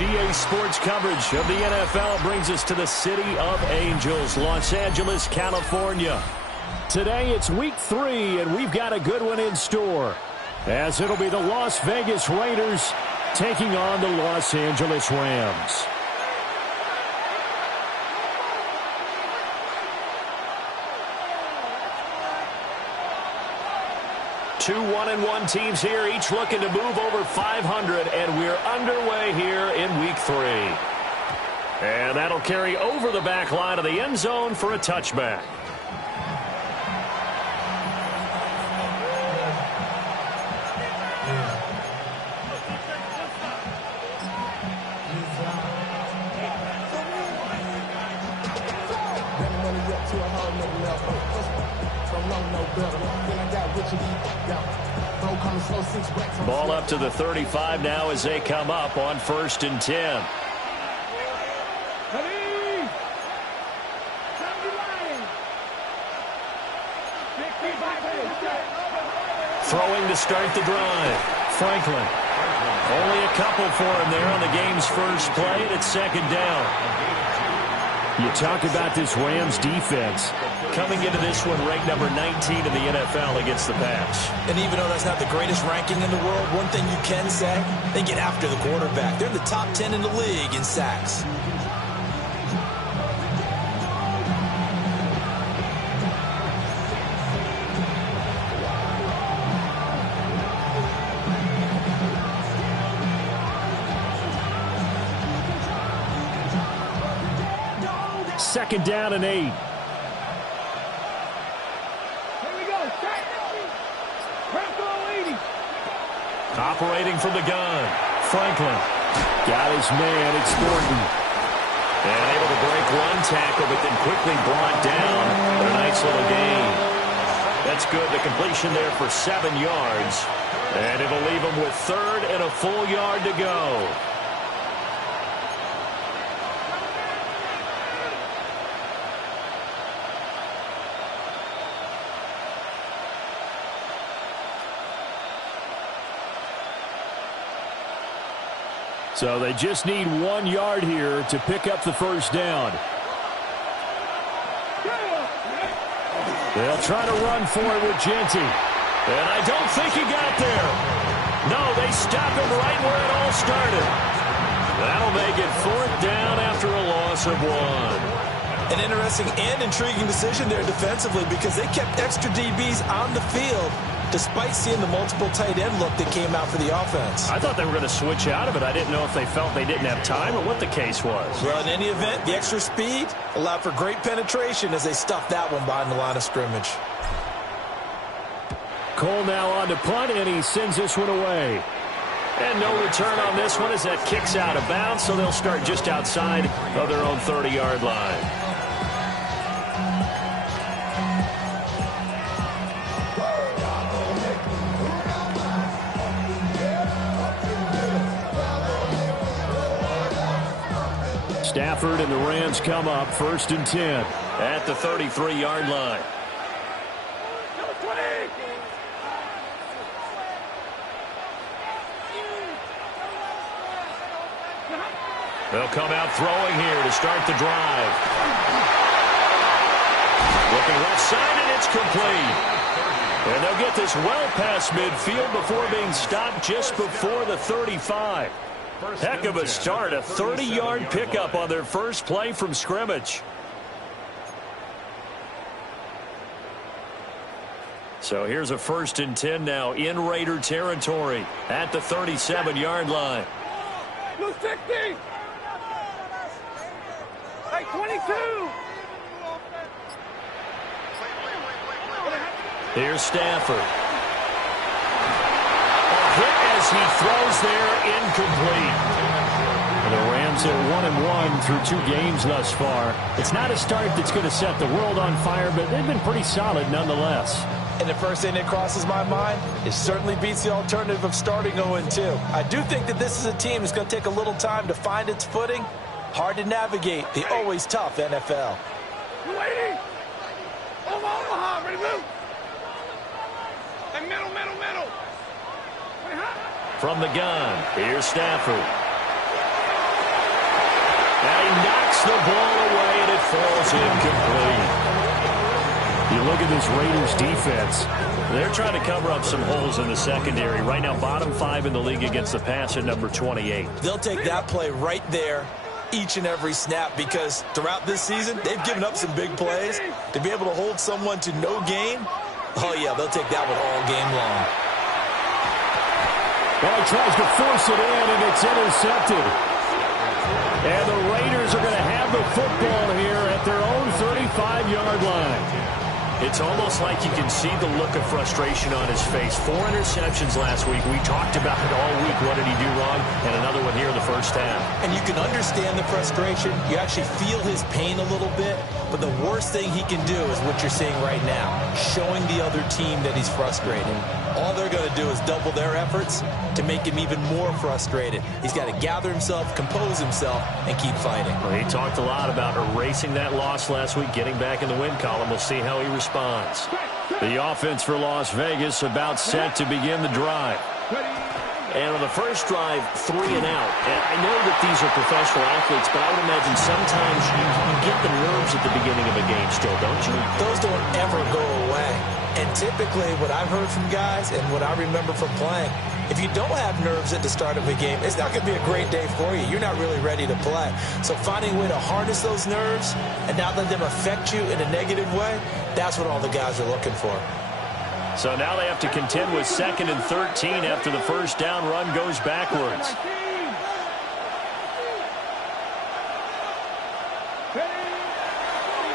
EA Sports coverage of the NFL brings us to the City of Angels, Los Angeles, California. Today it's week 3, and we've got a good one in store, as it'll be the Las Vegas Raiders taking on the Los Angeles Rams. Two 1-1 teams here, each looking to move over 500, and we're underway here in week 3. And that'll carry over the back line of the end zone for a touchback. Ball up to the 35 now as they come up on 1st and 10. Throwing to start the drive. Franklin. Only a couple for him there on the game's first play, and it's 2nd down. You talk about this Rams defense. Coming into this one ranked number 19 in the NFL against the pass. And even though that's not the greatest ranking in the world, one thing you can say, they get after the quarterback. They're in the top 10 in the league in sacks. Second down and 8. Operating from the gun. Franklin. Got his man. It's Thornton. And able to break one tackle, but then quickly brought down. But a nice little gain. That's good. The completion there for 7 yards. And it'll leave him with 3rd and a full yard to go. So they just need 1 yard here to pick up the first down. They'll try to run for it with Genty. And I don't think he got there. No, they stop him right where it all started. That'll make it 4th down after a loss of 1. An interesting and intriguing decision there defensively, because they kept extra DBs on the field despite seeing the multiple tight end look that came out for the offense. I thought they were going to switch out of it. I didn't know if they felt they didn't have time or what the case was. Well, in any event, the extra speed allowed for great penetration as they stuffed that one behind the line of scrimmage. Cole now on to punt, and he sends this one away. And no return on this one as that kicks out of bounds, so they'll start just outside of their own 30-yard line. Stafford and the Rams come up 1st and 10 at the 33-yard line. They'll come out throwing here to start the drive. Looking left side, and it's complete. And they'll get this well past midfield before being stopped just before the 35. Heck of a start, a 30-yard pickup on their first play from scrimmage. So here's a 1st and 10 now in Raider territory at the 37-yard line. 60! Hey, 22! Here's Stafford. A hit as he throws there, incomplete. The Rams are 1-1 through 2 games thus far. It's not a start that's going to set the world on fire, but they've been pretty solid nonetheless. And the first thing that crosses my mind, it certainly beats the alternative of starting 0-2. I do think that this is a team that's going to take a little time to find its footing. Hard to navigate the always tough NFL. Waiting! Omaha, ready to move! Hey, middle, middle, middle! From the gun, here's Stafford. And he knocks the ball away, and it falls incomplete. You look at this Raiders defense. They're trying to cover up some holes in the secondary. Right now, bottom 5 in the league against the pass at number 28. They'll take that play right there each and every snap, because throughout this season, they've given up some big plays. To be able to hold someone to no gain, oh, yeah, they'll take that one all game long. Well, he tries to force it in, and it's intercepted. And the Raiders are going to have the football here at their own 35-yard line. It's almost like you can see the look of frustration on his face. 4 interceptions last week. We talked about it all week. What did he do wrong? And another one here in the first half. And you can understand the frustration. You actually feel his pain a little bit. But the worst thing he can do is what you're seeing right now, showing the other team that he's frustrated. All they're going to do is double their efforts to make him even more frustrated. He's got to gather himself, compose himself, and keep fighting. Well, he talked a lot about erasing that loss last week, getting back in the win column. We'll see how he responds. The offense for Las Vegas about set to begin the drive. And on the first drive, 3 and out. And I know that these are professional athletes, but I would imagine sometimes you get the nerves at the beginning of a game still, don't you? Those don't ever go away. And typically what I've heard from guys and what I remember from playing, if you don't have nerves at the start of a game, it's not going to be a great day for you. You're not really ready to play. So finding a way to harness those nerves and not let them affect you in a negative way, that's what all the guys are looking for. So now they have to contend with 2nd and 13 after the first down run goes backwards.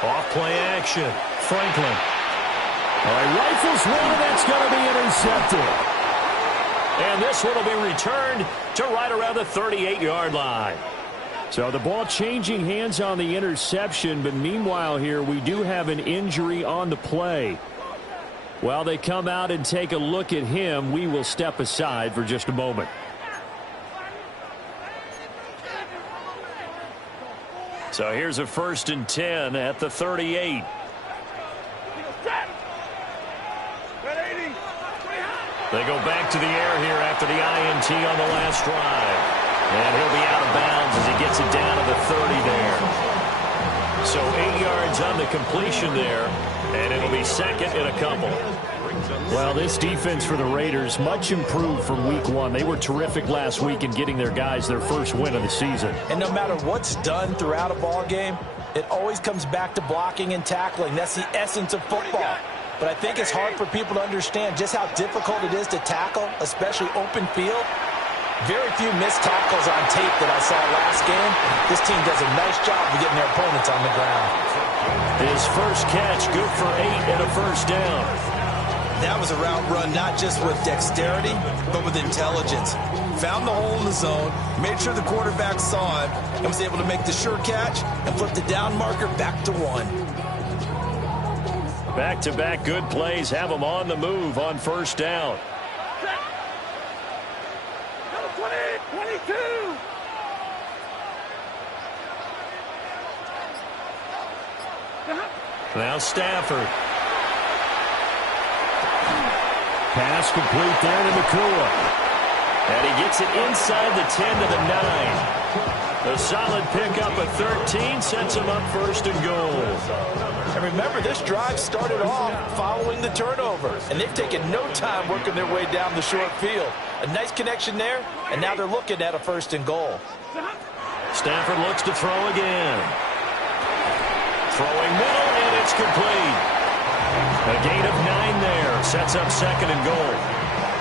Off play action. Franklin. All right, rifles one, and that's going to be intercepted. And this one will be returned to right around the 38-yard line. So the ball changing hands on the interception, but meanwhile here we do have an injury on the play. While they come out and take a look at him, we will step aside for just a moment. So here's a 1st and 10 at the 38. They go back to the air here after the INT on the last drive. And he'll be out of bounds as he gets it down to the 30 there. So 8 yards on the completion there, and it'll be 2nd and a couple. Well, this defense for the Raiders, much improved from week 1. They were terrific last week in getting their guys their first win of the season. And no matter what's done throughout a ball game, it always comes back to blocking and tackling. That's the essence of football. But I think it's hard for people to understand just how difficult it is to tackle, especially open field. Very few missed tackles on tape that I saw last game. This team does a nice job of getting their opponents on the ground. His first catch, good for 8 and a first down. That was a route run not just with dexterity, but with intelligence. Found the hole in the zone, made sure the quarterback saw it, and was able to make the sure catch and flip the down marker back to 1. Back-to-back good plays have them on the move on first down. 22. Now Stafford. Pass complete there to Nakua. And he gets it inside the 10 to the 9. A solid pickup at 13 sets him up 1st and goal. And remember, this drive started off following the turnover, and they've taken no time working their way down the short field. A nice connection there, and now they're looking at a 1st and goal. Stafford looks to throw again. Throwing middle, and it's complete. A gain of 9 there, sets up 2nd and goal.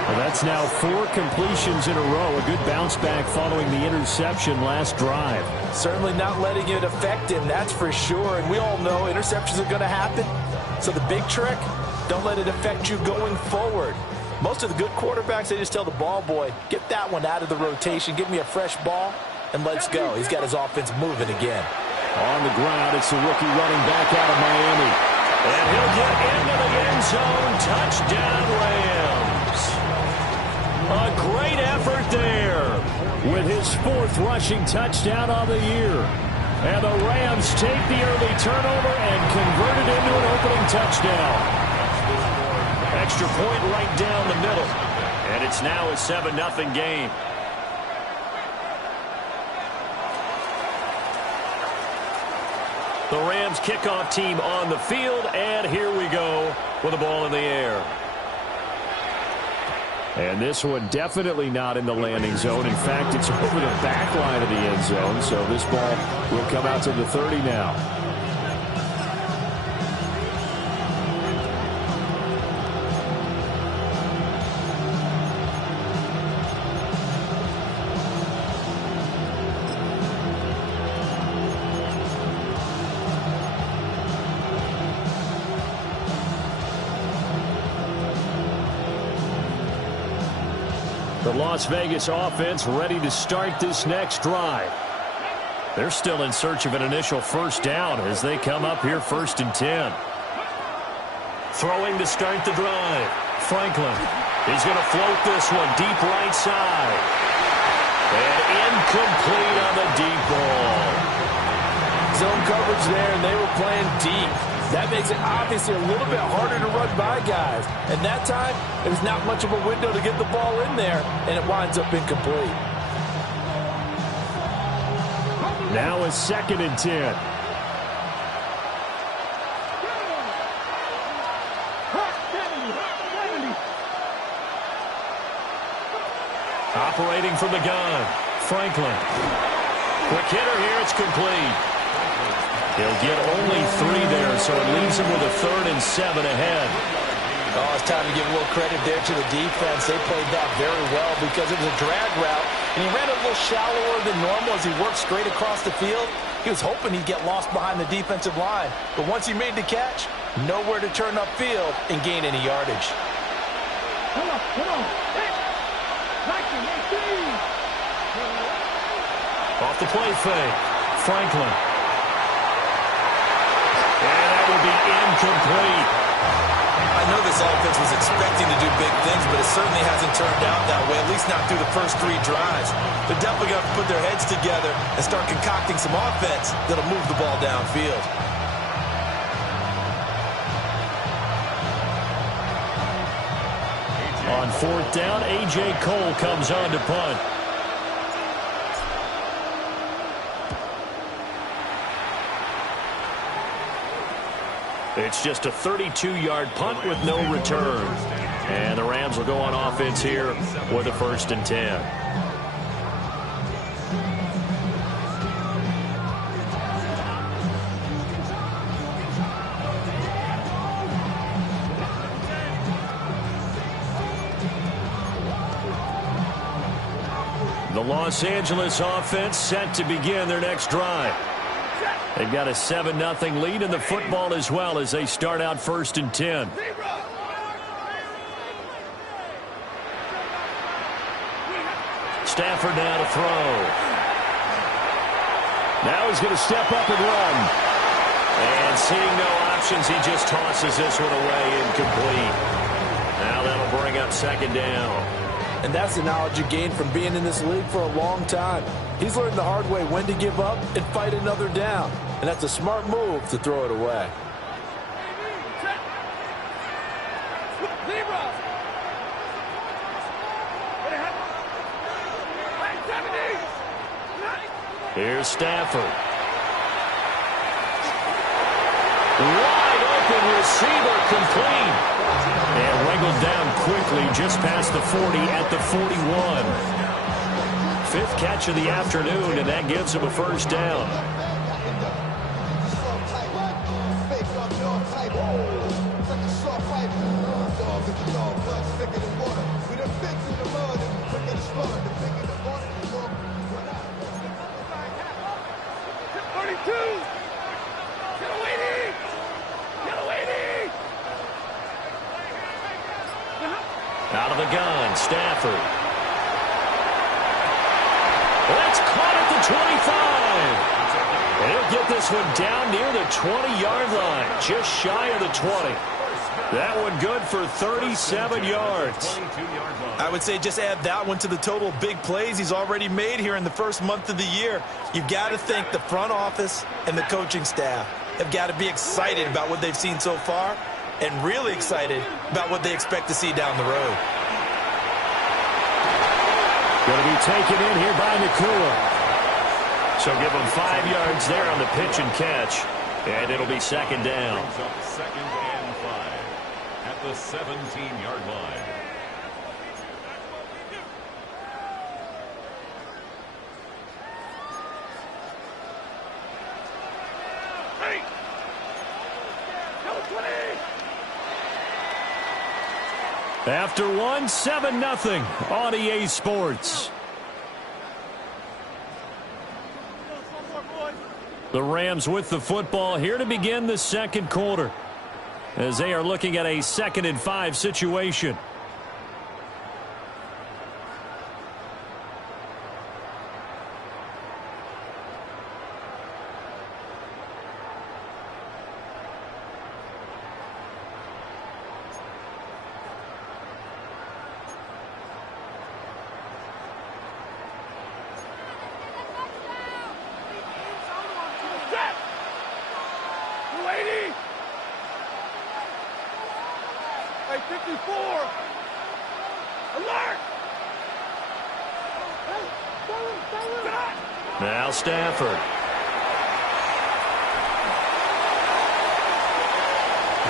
Well, that's now 4 completions in a row. A good bounce back following the interception last drive. Certainly not letting it affect him, that's for sure. And we all know interceptions are going to happen. So the big trick, don't let it affect you going forward. Most of the good quarterbacks, they just tell the ball boy, get that one out of the rotation, give me a fresh ball, and let's go. He's got his offense moving again. On the ground, it's the rookie running back out of Miami. And he'll get into the end zone. Touchdown, Rams. A great effort there with his 4th rushing touchdown of the year. And the Rams take the early turnover and convert it into an opening touchdown. Extra point right down the middle. And it's now a 7-0 game. The Rams kickoff team on the field, and here we go with the ball in the air. And this one definitely not in the landing zone. In fact, it's over the back line of the end zone, so this ball will come out to the 30 now. The Las Vegas offense ready to start this next drive. They're still in search of an initial first down as they come up here 1st and 10. Throwing to start the drive. Franklin. He's going to float this one deep right side. And incomplete on the deep ball. Zone coverage there, and they were playing deep. That makes it obviously a little bit harder to run by guys. And that time, there's not much of a window to get the ball in there, and it winds up incomplete. Now it's 2nd and 10. Operating from the gun, Franklin. Quick hitter here, it's complete. He'll get only 3 there, so it leaves him with a 3rd and 7 ahead. Oh, it's time to give a little credit there to the defense. They played that very well because it was a drag route, and he ran a little shallower than normal as he worked straight across the field. He was hoping he'd get lost behind the defensive line, but once he made the catch, nowhere to turn upfield and gain any yardage. Come on. Off the play fake, Franklin. And that will be incomplete. I know this offense was expecting to do big things, but it certainly hasn't turned out that way, at least not through the first 3 drives. They're definitely going to put their heads together and start concocting some offense that'll move the ball downfield. On 4th down, A.J. Cole comes on to punt. It's just a 32-yard punt with no return. And the Rams will go on offense here with a 1st and 10. The Los Angeles offense set to begin their next drive. They've got a 7-0 lead in the football as well as they start out 1st and 10. Stafford now to throw. Now he's going to step up and run. And seeing no options, he just tosses this one away, incomplete. Now that'll bring up 2nd down. And that's the knowledge you gain from being in this league for a long time. He's learned the hard way when to give up and fight another down. And that's a smart move to throw it away. Here's Stafford. Wide open receiver, complete. And wrangled down quickly just past the 40 at the 41. 5th catch of the afternoon, and that gives him a 1st down. Out of the gun, Stafford. That's caught at the 25. And he'll get this one down near the 20-yard line, just shy of the 20. That one good for 37 yards. I would say just add that one to the total of big plays he's already made here in the first month of the year. You've got to think the front office and the coaching staff have got to be excited about what they've seen so far and really excited about what they expect to see down the road. Going to be taken in here by Nakua. So give him 5 yards there on the pitch and catch. And it'll be second down. Second and 5 at the 17-yard line. After one, 7-0 on EA Sports. The Rams with the football here to begin the second quarter, as they are looking at a 2nd and 5 situation. Now Stafford.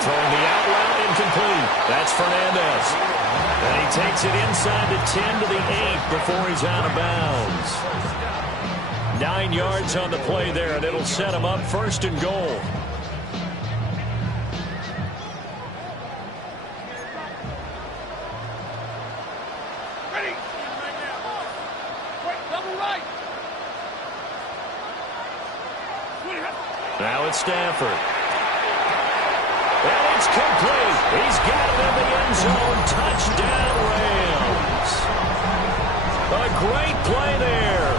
Throwing the out route incomplete. That's Fernandez. And he takes it inside the 10 to the 8 before he's out of bounds. 9 yards on the play there, and it'll set him up 1st and goal. Now it's Stafford. And it's complete. He's got it in the end zone. Touchdown, Rams. A great play there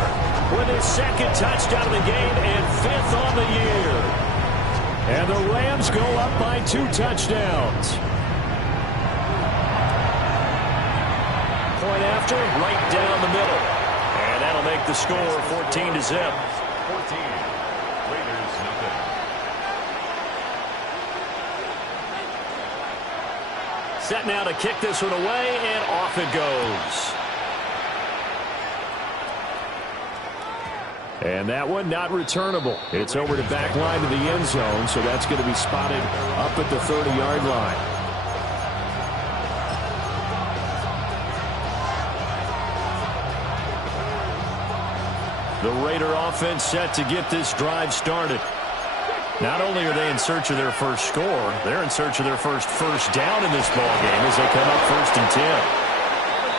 with his 2nd touchdown of the game and 5th on the year. And the Rams go up by 2 touchdowns. Point after, right down the middle. And that'll make the score 14-0. 14. Raiders nothing. Set now to kick this one away, and off it goes. And that one not returnable. It's over to back line to the end zone, so that's going to be spotted up at the 30-yard line. The Raider offense set to get this drive started. Not only are they in search of their first score, they're in search of their first down in this ballgame as they come up 1st and 10.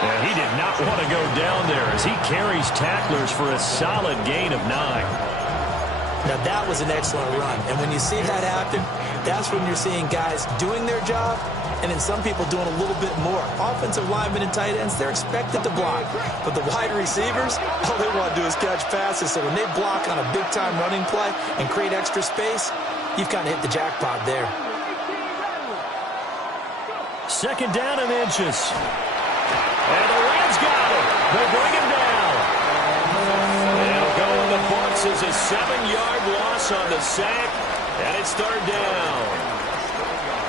And he did not want to go down there as he carries tacklers for a solid gain of 9. Now that was an excellent run, and when you see that happen, that's when you're seeing guys doing their job and then some people doing a little bit more. Offensive linemen and tight ends, they're expected to block. But the wide receivers, all they want to do is catch passes. So when they block on a big-time running play and create extra space, you've kind of hit the jackpot there. 2nd down and inches. And the Rams got him. They bring him down. It'll go in the books as a 7-yard loss on the sack, and it's 3rd down.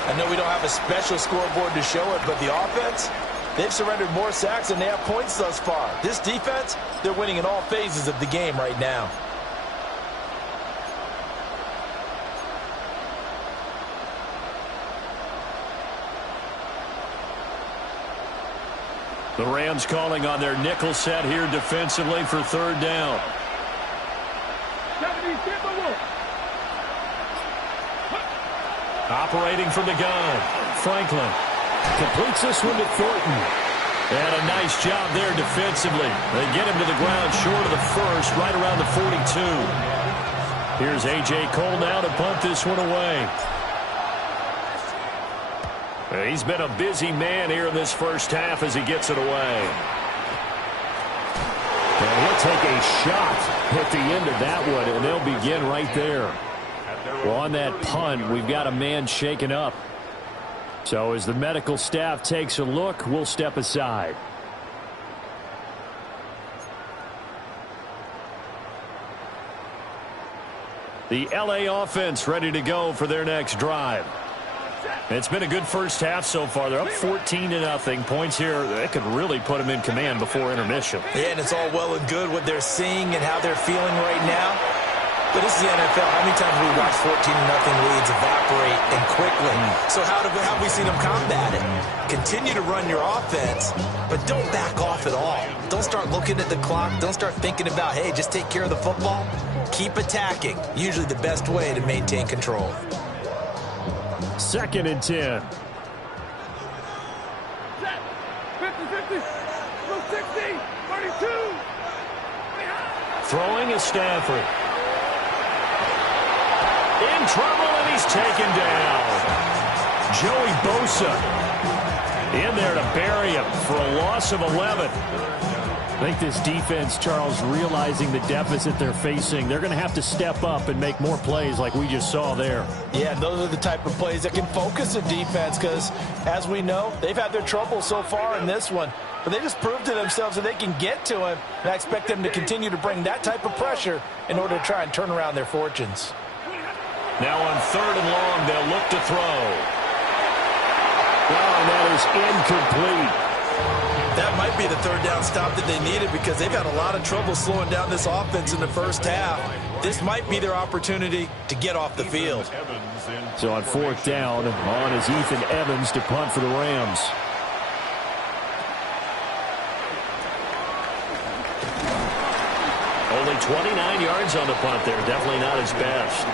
I know we don't have a special scoreboard to show it, but the offense, they've surrendered more sacks than they have points thus far. This defense, they're winning in all phases of the game right now. The Rams calling on their nickel set here defensively for 3rd down. Operating from the gun, Franklin completes this one to Thornton. And a nice job there defensively. They get him to the ground short of the 1st, right around the 42. Here's A.J. Cole now to punt this one away. He's been a busy man here in this 1st half as he gets it away. And he'll take a shot at the end of that one, and they'll begin right there. Well, on that punt, we've got a man shaken up. So as the medical staff takes a look, we'll step aside. The LA offense ready to go for their next drive. It's been a good 1st half so far. They're up 14-0. Points here that could really put them in command before intermission. Yeah, and it's all well and good what they're seeing and how they're feeling right now. But this is the NFL. How many times have we watched 14-0 leads evaporate and quickly? So how have we seen them combat it? Continue to run your offense, but don't back off at all. Don't start looking at the clock. Don't start thinking about, hey, just take care of the football. Keep attacking. Usually the best way to maintain control. 2nd and 10. 50-50. 60. 32. Throwing is Stafford. In trouble, and he's taken down. Joey Bosa in there to bury him for a loss of 11. I think this defense, Charles, realizing the deficit they're facing, they're going to have to step up and make more plays like we just saw there. Yeah, those are the type of plays that can focus a defense because, as we know, they've had their trouble so far in this one. But they just proved to themselves that they can get to him, and I expect them to continue to bring that type of pressure in order to try and turn around their fortunes. Now on 3rd and long, they'll look to throw. Oh, and that is incomplete. That might be the 3rd down stop that they needed because they've had a lot of trouble slowing down this offense in the first half. This might be their opportunity to get off the field. So on 4th down, on is Ethan Evans to punt for the Rams. Only 29 yards on the punt there. Definitely not his best.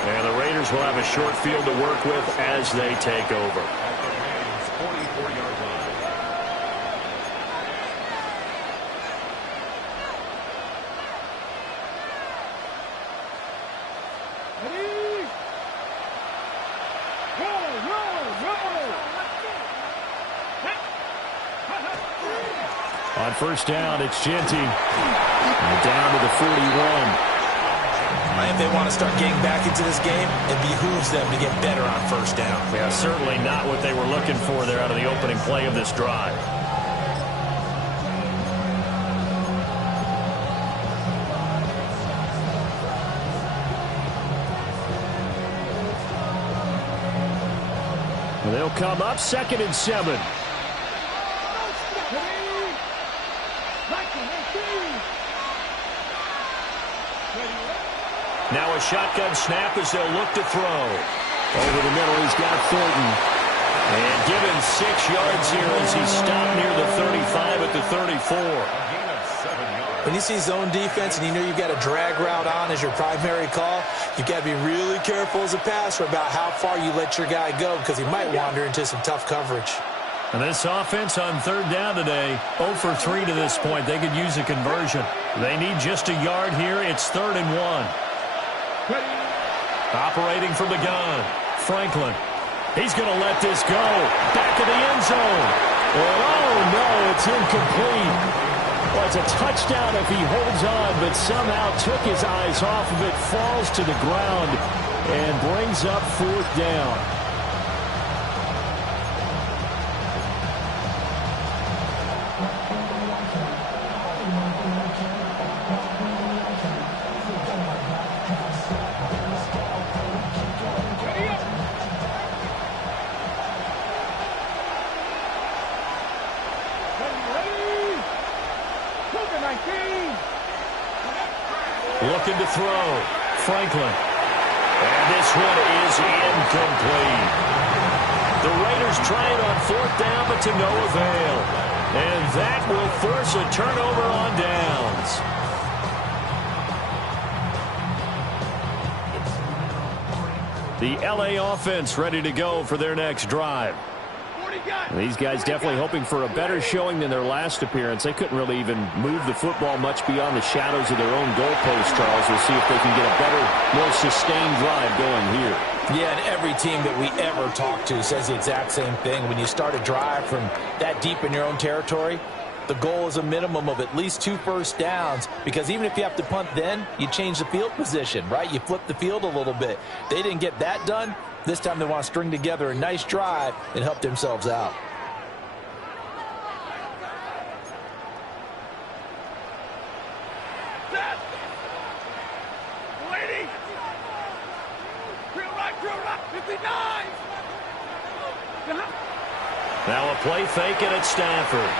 And the Raiders will have a short field to work with as they take over. On 1st down, it's Genty. Down to the 41. If they want to start getting back into this game, it behooves them to get better on 1st down. Yeah, certainly not what they were looking for there out of the opening play of this drive. Well, they'll come up 2nd and 7. Now a shotgun snap as they'll look to throw. Over the middle, he's got Thornton. And given 6 yards here as he stopped near the 35 at the 34. When you see zone defense and you know you've got a drag route on as your primary call, you've got to be really careful as a passer about how far you let your guy go because he might wander into some tough coverage. And this offense on 3rd down today, 0 for 3 to this point. They could use a conversion. They need just a yard here. It's 3rd and 1. Operating from the gun, Franklin. He's going to let this go. Back of the end zone. And oh, no, it's incomplete. Well, it's a touchdown if he holds on, but somehow took his eyes off of it, falls to the ground, and brings up 4th down. Looking to throw. Franklin. And this one is incomplete. The Raiders try it on 4th down, but to no avail. And that will force a turnover on downs. The LA offense ready to go for their next drive. These guys definitely hoping for a better showing than their last appearance. They couldn't really even move the football much beyond the shadows of their own goalpost, Charles. We'll see if they can get a better, more sustained drive going here. Yeah, and every team that we ever talk to says the exact same thing. When you start a drive from that deep in your own territory, the goal is a minimum of at least 2 first downs, because even if you have to punt then, you change the field position, right? You flip the field a little bit. They didn't get that done. This time they want to string together a nice drive and help themselves out. Now a play fake and it's Stafford.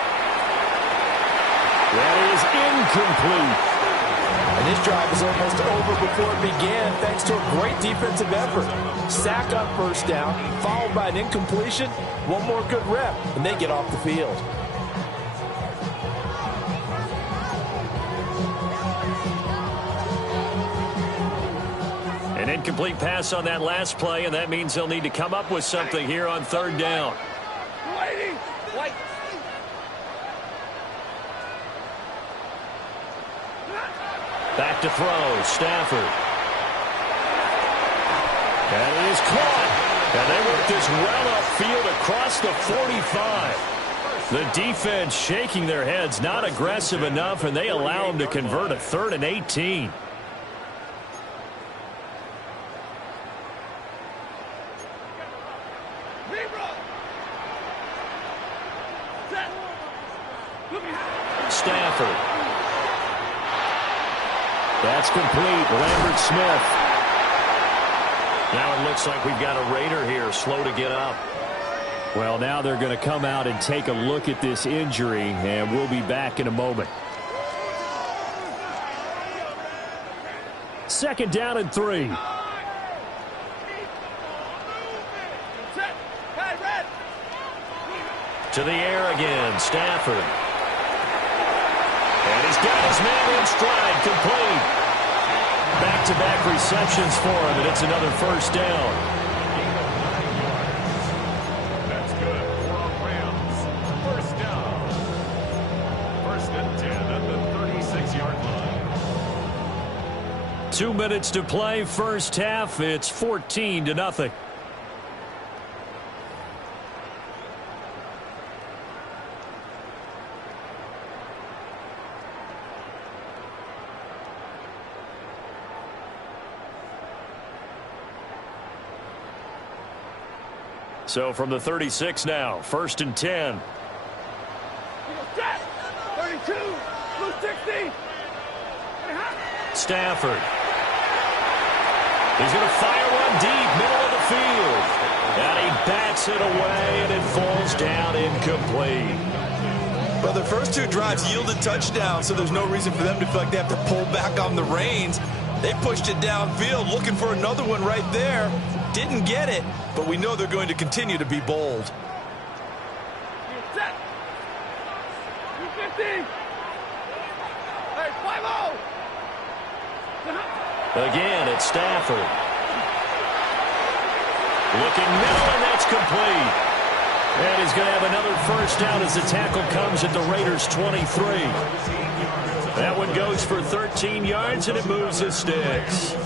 That is incomplete. And this drive is almost over before it began thanks to a great defensive effort. Sack on first down, followed by an incompletion. One more good rep, and they get off the field. An incomplete pass on that last play, and that means they'll need to come up with something here on third down. Back to throw, Stafford. And it is caught. And they work this well upfield across the 45. The defense shaking their heads, not aggressive enough, and they allow them to convert a 3rd and 18. Stafford. That's complete. Lambert Smith. Now it looks like we've got a Raider here, slow to get up. Well, now they're going to come out and take a look at this injury, and we'll be back in a moment. 2nd down and 3. To the air again, Stafford. And he's got his man in stride, complete. Back-to-back receptions for him, and it's another 1st down. That's good for our Rams. 1st down. 1st and 10 at the 36-yard line. 2 minutes to play, first half. It's 14-0. So from the 36 now, 1st and 10. 32, blue 60. Stafford. He's going to fire one deep, middle of the field. And he bats it away, and it falls down incomplete. Well, their first 2 drives yielded touchdowns, so there's no reason for them to feel like they have to pull back on the reins. They pushed it downfield, looking for another one right there. Didn't get it, but we know they're going to continue to be bold. Set. 250. Hey, 5-0. Again, it's Stafford. Looking middle, and that's complete. And he's going to have another 1st down as the tackle comes at the Raiders' 23. That one goes for 13 yards, and it moves the sticks.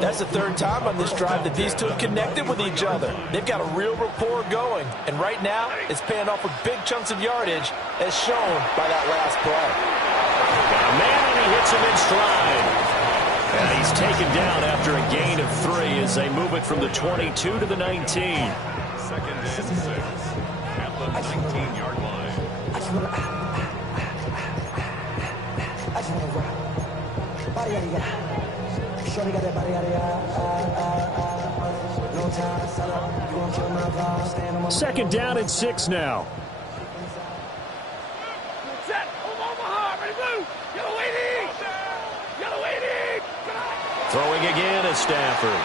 That's the 3rd time on this drive that these 2 have connected with each other. They've got a real rapport going, and right now it's paying off with big chunks of yardage, as shown by that last play. Got a man, and he hits him in stride. And he's taken down after a gain of 3 as they move it from the 22 to the 19. 2nd and 6 at the 19-yard line. Second down and 6 now. Set. Omaha, ready, blue. Yellow waiting. Yellow waiting. Throwing again is Stafford.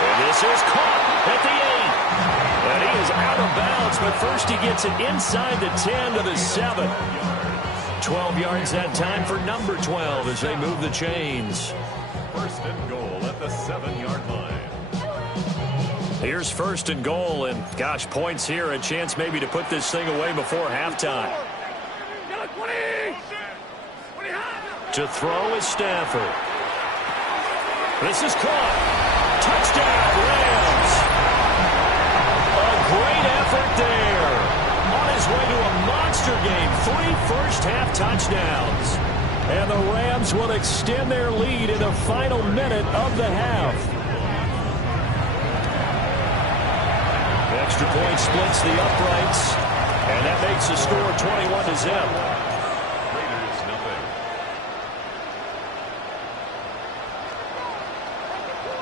And this is caught at the 8. And he is out of bounds, but first he gets it inside the 10 to the 7. 12 yards that time for number 12 as they move the chains. 1st and goal at the 7-yard line. Here's 1st and goal, and gosh, points here, a chance maybe to put this thing away before halftime. Yellow 20. 20 To throw is Stafford. This is caught. Touchdown, Rams. A great effort there. On his way to a monster game. 3 first-half touchdowns. And the Rams will extend their lead in the final minute of the half. Extra point splits the uprights. And that makes the score 21-0. Raiders, nothing.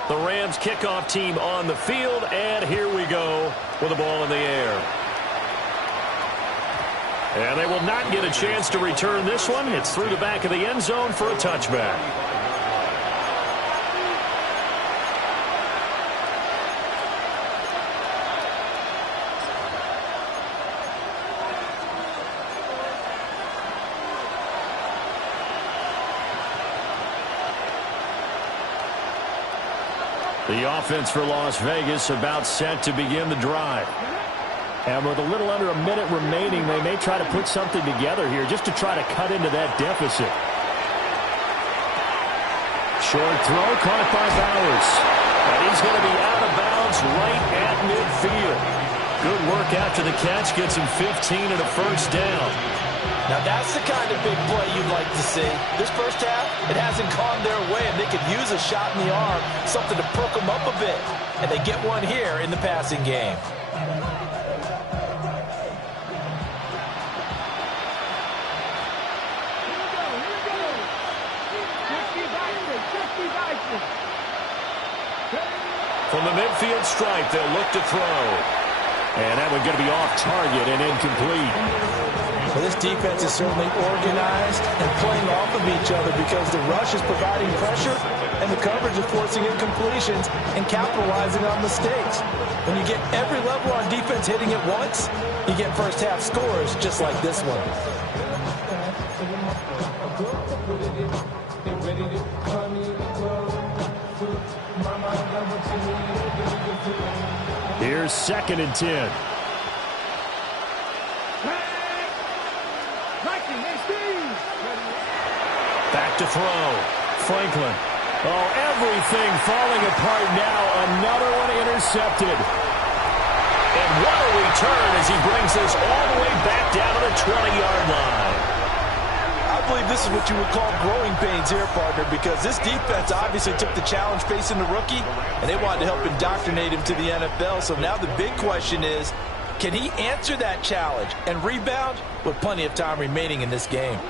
The Rams kickoff team on the field, and here we go with the ball in the air. And they will not get a chance to return this one. It's through the back of the end zone for a touchback. The offense for Las Vegas about set to begin the drive. And with a little under a minute remaining, they may try to put something together here just to try to cut into that deficit. Short throw caught by Bowers. And he's going to be out of bounds right at midfield. Good work after the catch. Gets him 15 and a first down. Now that's the kind of big play you'd like to see. This first half, it hasn't gone their way, and they could use a shot in the arm, something to perk them up a bit. And they get one here in the passing game. From the midfield stripe, they'll look to throw. And that one's going to be off target and incomplete. Well, this defense is certainly organized and playing off of each other because the rush is providing pressure and the coverage is forcing incompletions and capitalizing on mistakes. When you get every level on defense hitting at once, you get first half scores just like this one. Here's 2nd and 10. Back to throw. Franklin. Oh, everything falling apart now. Another one intercepted. And what a return as he brings this all the way back down to the 20-yard line. I believe this is what you would call growing pains here, partner, because this defense obviously took the challenge facing the rookie, and they wanted to help indoctrinate him to the NFL. So now the big question is, can he answer that challenge and rebound with plenty of time remaining in this game?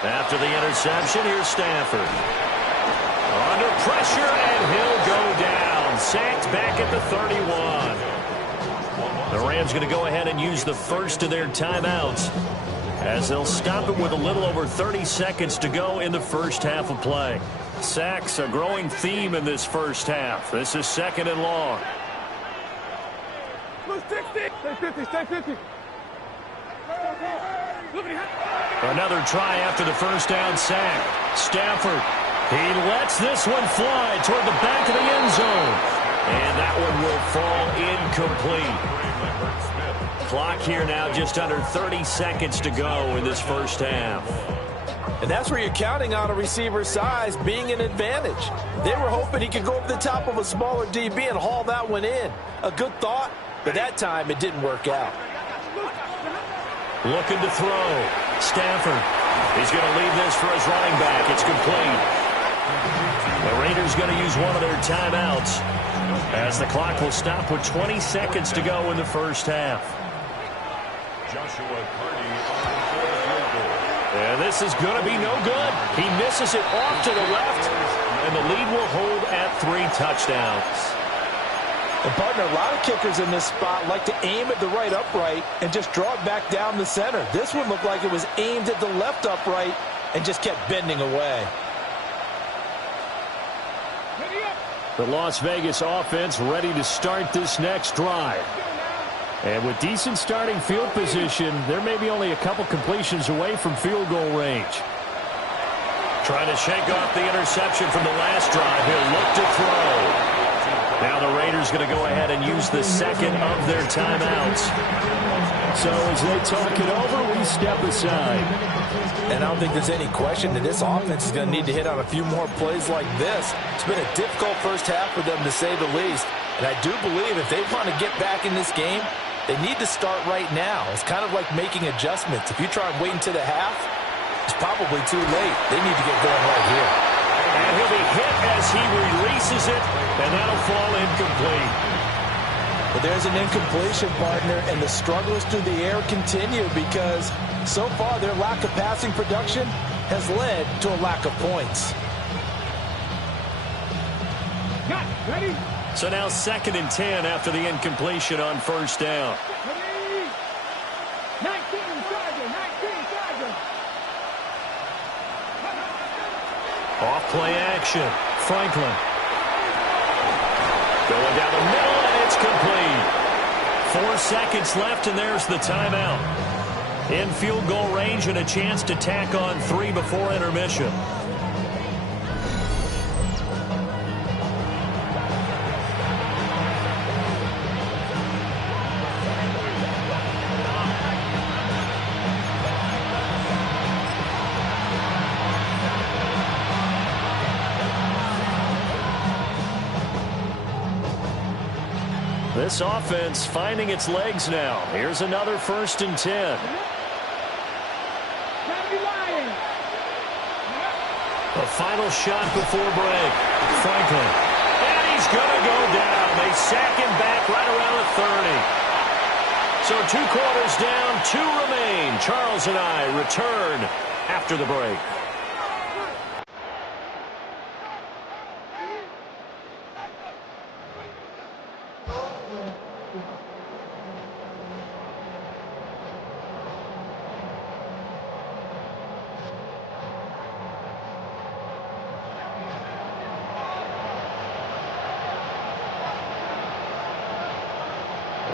After the interception, here's Stafford. Under pressure, and he'll go down. Sacked back at the 31. The Rams going to go ahead and use the first of their timeouts as they'll stop it with a little over 30 seconds to go in the first half of play. Sacks, a growing theme in this first half. This is 2nd and long. Stay 50, stay 50. Another try after the first down sack. Stafford, he lets this one fly toward the back of the end zone. And that one will fall incomplete. Clock here now just under 30 seconds to go in this first half. And that's where you're counting on a receiver's size being an advantage. They were hoping he could go over the top of a smaller DB and haul that one in. A good thought, but that time it didn't work out. Looking to throw. Stafford. He's going to leave this for his running back. It's complete. The Raiders going to use one of their timeouts as the clock will stop with 20 seconds to go in the first half. And this is going to be no good. He misses it off to the left, and the lead will hold at 3 touchdowns. And partner, a lot of kickers in this spot like to aim at the right upright and just draw it back down the center. This one looked like it was aimed at the left upright and just kept bending away. The Las Vegas offense ready to start this next drive. And with decent starting field position, there may be only a couple completions away from field goal range. Trying to shake off the interception from the last drive. He'll look to throw. Now the Raiders going to go ahead and use the second of their timeouts. So as they talk it over, we step aside. And I don't think there's any question that this offense is going to need to hit on a few more plays like this. It's been a difficult first half for them, to say the least. And I do believe if they want to get back in this game, they need to start right now. It's kind of like making adjustments. If you try and wait until the half, it's probably too late. They need to get going right here. And he'll be hit as he releases it, and that'll fall incomplete. But there's an incompletion, partner, and the struggles through the air continue because so far their lack of passing production has led to a lack of points. Ready? So now 2nd and 10 after the incompletion on 1st down. 19, Sergeant, 19, Sergeant. Off play action. Franklin. Going down the middle, and it's complete. 4 seconds left, and there's the timeout. In field goal range and a chance to tack on 3 before intermission. This offense finding its legs now. Here's another 1st and 10. A final shot before break. Franklin. And he's going to go down. They sack him back right around the 30. So 2 quarters down, 2 remain. Charles and I return after the break.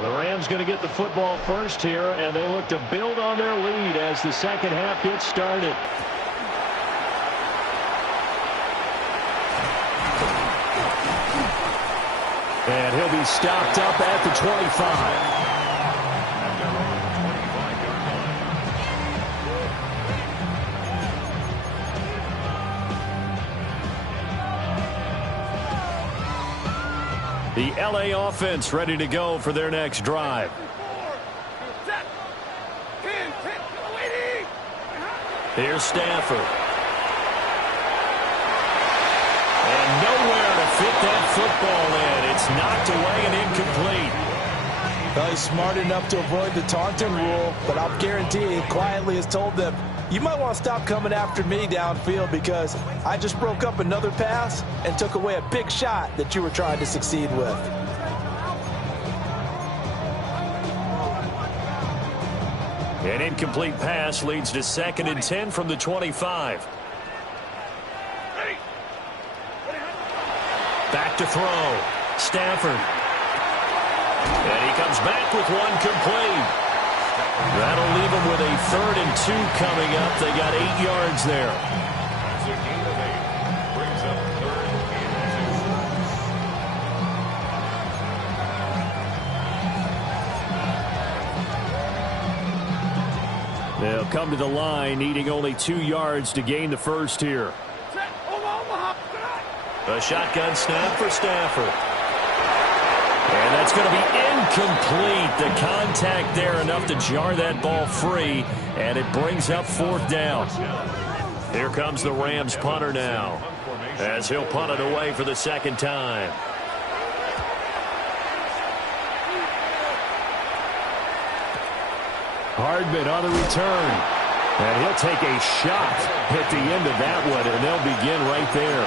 The Rams going to get the football first here, and they look to build on their lead as the second half gets started. And he'll be stopped up at the 25. The LA offense ready to go for their next drive. Here's Stafford. And nowhere to fit that football in. It's knocked away and incomplete. Well, he's smart enough to avoid the taunting rule, but I'll guarantee he quietly has told them, you might want to stop coming after me downfield because I just broke up another pass and took away a big shot that you were trying to succeed with. An incomplete pass leads to 2nd and 10 from the 25. Back to throw. Stafford. And he comes back with one complete. That'll leave them with a 3rd and 2 coming up. They got 8 yards there. That's a gain of 8. Brings up 3rd and 2. They'll come to the line, needing only 2 yards to gain the first here. A shotgun snap for Stafford. And that's going to be incomplete. The contact there enough to jar that ball free, and it brings up 4th down. Here comes the Rams punter now, as he'll punt it away for the 2nd time. Hardman on the return. And he'll take a shot at the end of that one, and they'll begin right there.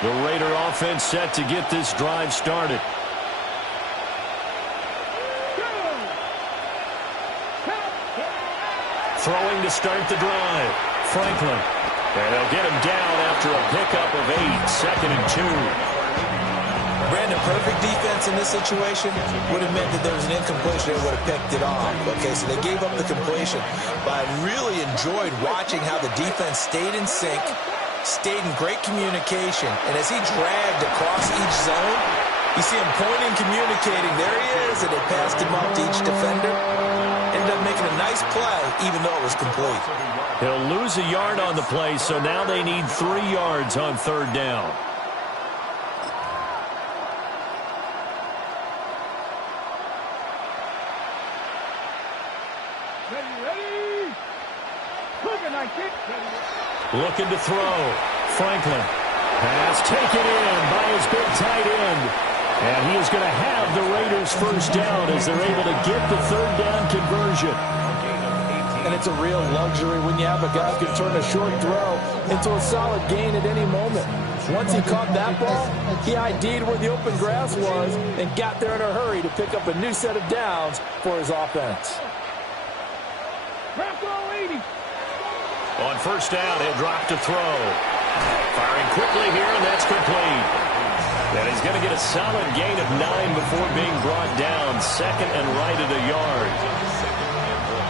The Raider offense set to get this drive started. Throwing to start the drive. Franklin. And they'll get him down after a pickup of 8. 2nd and 2. Brandon, perfect defense in this situation would have meant that there was an incompletion and would have picked it off. Okay, so they gave up the completion. But I really enjoyed watching how the defense stayed in sync, stayed in great communication, and as he dragged across each zone, you see him pointing, communicating. There he is, and they passed him off to each defender. Ended up making a nice play, even though it was complete. He'll lose a yard on the play, so now they need 3 yards on 3rd down. Ready. Moving, I kick. Looking to throw. Franklin. Pass taken in by his big tight end. And he is going to have the Raiders first down as they're able to get the third down conversion. And it's a real luxury when you have a guy who can turn a short throw into a solid gain at any moment. Once he caught that ball, he ID'd where the open grass was and got there in a hurry to pick up a new set of downs for his offense. On first down, he'll drop to throw. Firing quickly here, and that's complete. And he's going to get a solid gain of 9 before being brought down. Second and right at a yard.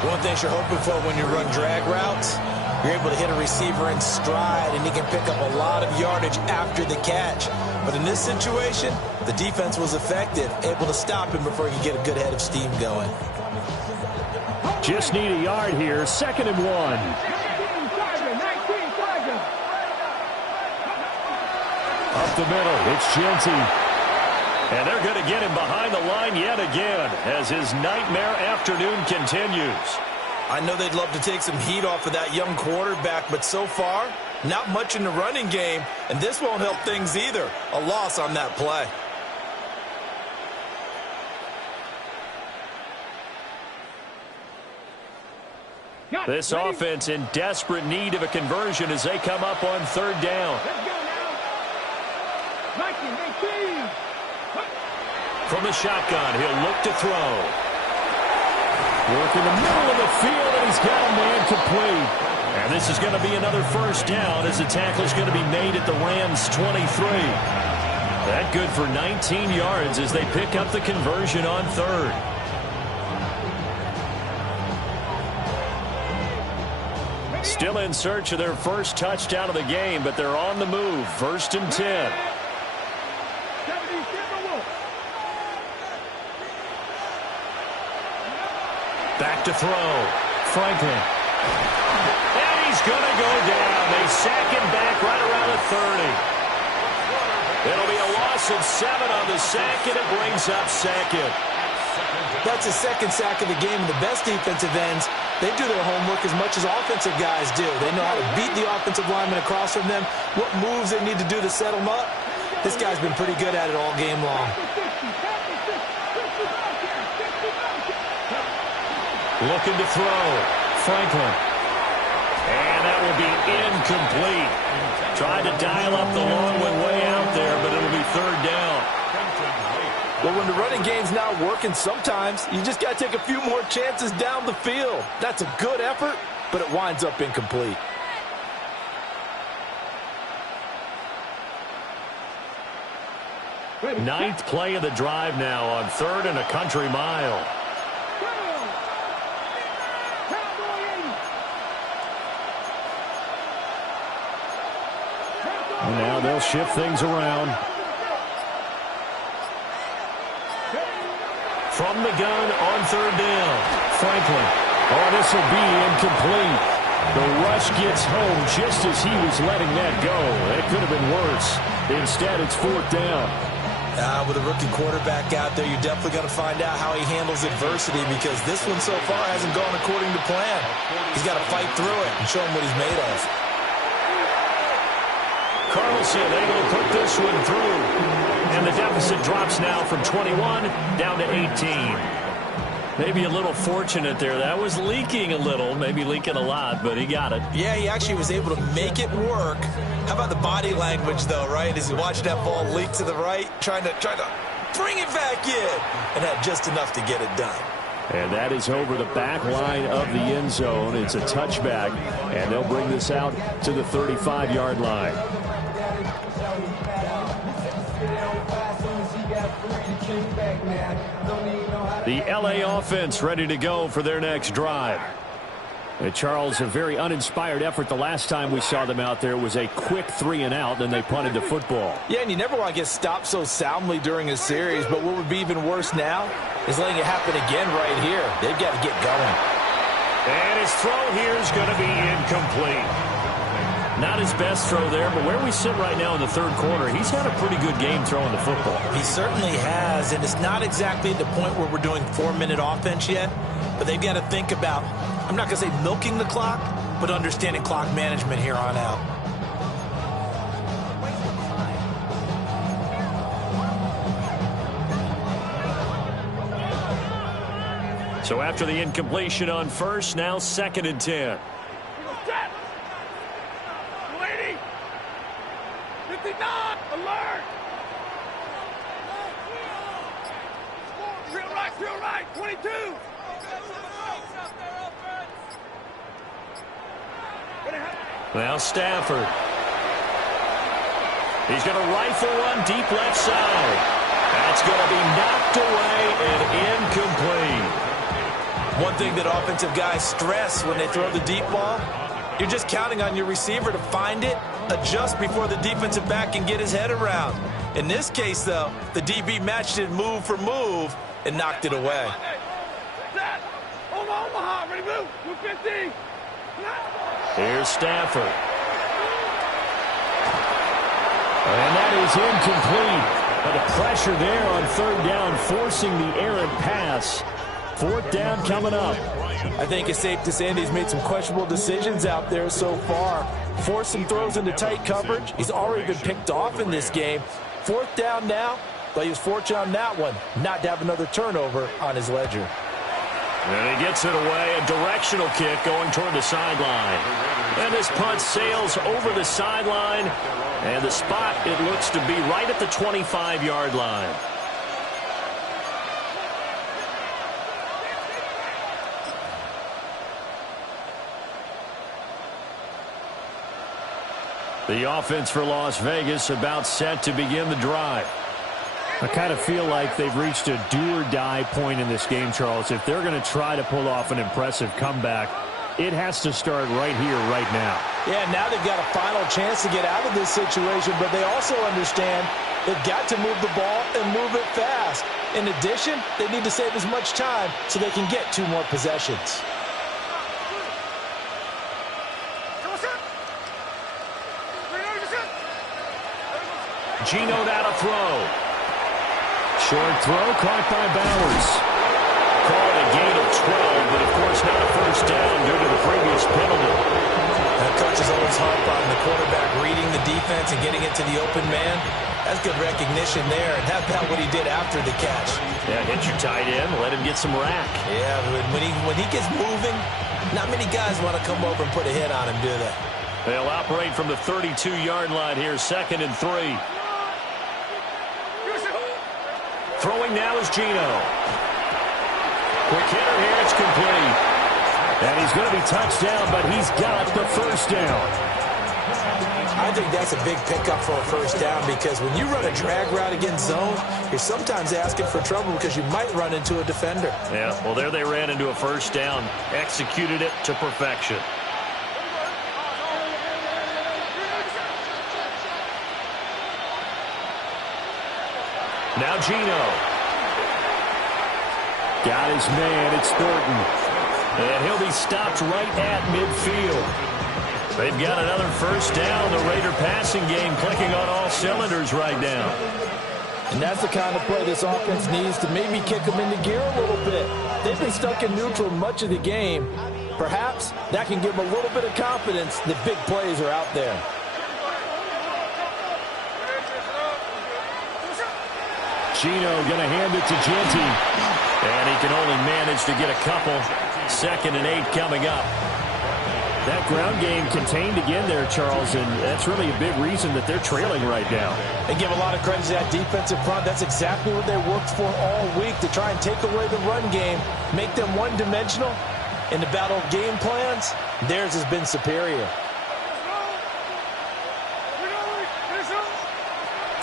One thing you're hoping for when you run drag routes, you're able to hit a receiver in stride, and he can pick up a lot of yardage after the catch. But in this situation, the defense was effective, able to stop him before he could get a good head of steam going. Just need a yard here. Second and 1. Up the middle, it's Genty. And they're going to get him behind the line yet again as his nightmare afternoon continues. I know they'd love to take some heat off of that young quarterback, but so far, not much in the running game, and this won't help things either. A loss on that play. This offense in desperate need of a conversion as they come up on third down. From the shotgun, he'll look to throw. Work in the middle of the field, and he's got a man complete. And this is going to be another first down as the tackle is going to be made at the Rams' 23. That good for 19 yards as they pick up the conversion on third. Still in search of their first touchdown of the game, but they're on the move. First and 10. Back to throw. Franklin. And he's going to go down. They sack him back right around the 30. It'll be a loss of 7 on the sack, and it brings up second. That's his second sack of the game. The best defensive ends, they do their homework as much as offensive guys do. They know how to beat the offensive lineman across from them, what moves they need to do to set them up. This guy's been pretty good at it all game long. Looking to throw. Franklin. And that will be incomplete. Tried to dial up the long one way out there, but it'll be third down. Well, when the running game's not working, sometimes you just got to take a few more chances down the field. That's a good effort, but it winds up incomplete. Ninth play of the drive now on third and a country mile. And now they'll shift things around. From the gun on third down. Franklin. Oh, this will be incomplete. The rush gets home just as he was letting that go. It could have been worse. Instead, it's fourth down. With a rookie quarterback out there, you're definitely going to find out how he handles adversity because this one so far hasn't gone according to plan. He's got to fight through it and show him what he's made of. Carlson able to put this one through. And the deficit drops now from 21 down to 18. Maybe a little fortunate there. That was leaking a little, maybe leaking a lot, but he got it. Yeah, he actually was able to make it work. How about the body language, though, right? As he watched that ball leak to the right, trying to bring it back in, and had just enough to get it done. And that is over the back line of the end zone. It's a touchback, and they'll bring this out to the 35-yard line. The LA offense ready to go for their next drive. And Charles, a very uninspired effort the last time we saw them out there was a quick 3-and-out, then they punted the football. Yeah, and you never want to get stopped so soundly during a series, but what would be even worse now is letting it happen again right here. They've got to get going. And his throw here is going to be incomplete. Not his best throw there, but where we sit right now in the third quarter, he's had a pretty good game throwing the football. He certainly has, and it's not exactly at the point where we're doing 4-minute offense yet, but they've got to think about, I'm not going to say milking the clock, but understanding clock management here on out. So after the incompletion on first, now 2nd and 10. 59, alert! Drill right, 22! Now Stafford. He's going to rifle one deep left side. That's going to be knocked away and incomplete. One thing that offensive guys stress when they throw the deep ball, you're just counting on your receiver to find it, adjust before the defensive back can get his head around. In this case, though, the DB matched it move for move and knocked it away. Omaha, ready move, 250. Here's Stafford. And that is incomplete. But the pressure there on 3rd down, forcing the errant pass. 4th down coming up. I think it's safe to say that he's made some questionable decisions out there so far. Forced some throws into tight coverage. He's already been picked off in this game. 4th down now, but he was fortunate on that one not to have another turnover on his ledger. And he gets it away, a directional kick going toward the sideline. And this punt sails over the sideline, and the spot, it looks to be right at the 25-yard line. The offense for Las Vegas about set to begin the drive. I kind of feel like they've reached a do-or-die point in this game, Charles. If they're going to try to pull off an impressive comeback, it has to start right here, right now. Yeah, now they've got a final chance to get out of this situation, but they also understand they've got to move the ball and move it fast. In addition, they need to save as much time so they can get 2 more possessions. Geno now to throw. Short throw caught by Bowers. Called a gain of 12, but of course not a first down due to the previous penalty. That coach is always harp on the quarterback reading the defense and getting it to the open man. That's good recognition there, and how about what he did after the catch? Yeah, hit your tight end, let him get some rack. Yeah, when he gets moving, not many guys want to come over and put a hit on him, do they? They'll operate from the 32-yard line here, 2nd and 3. Throwing now is Geno. Quick hitter here, it's complete. And he's going to be touched down, but he's got the first down. I think that's a big pickup for a first down because when you run a drag route against zone, you're sometimes asking for trouble because you might run into a defender. Yeah, well, there they ran into a first down, executed it to perfection. Now Geno. Got his man, it's Thornton. And he'll be stopped right at midfield. They've got another first down. The Raider passing game clicking on all cylinders right now. And that's the kind of play this offense needs to maybe kick them into gear a little bit. They've been stuck in neutral much of the game. Perhaps that can give them a little bit of confidence that big plays are out there. Geno going to hand it to Genty. And he can only manage to get a couple. 2nd and 8 coming up. That ground game contained again there, Charles, and that's really a big reason that they're trailing right now. They give a lot of credit to that defensive front. That's exactly what they worked for all week, to try and take away the run game, make them one-dimensional. In the battle of game plans, theirs has been superior.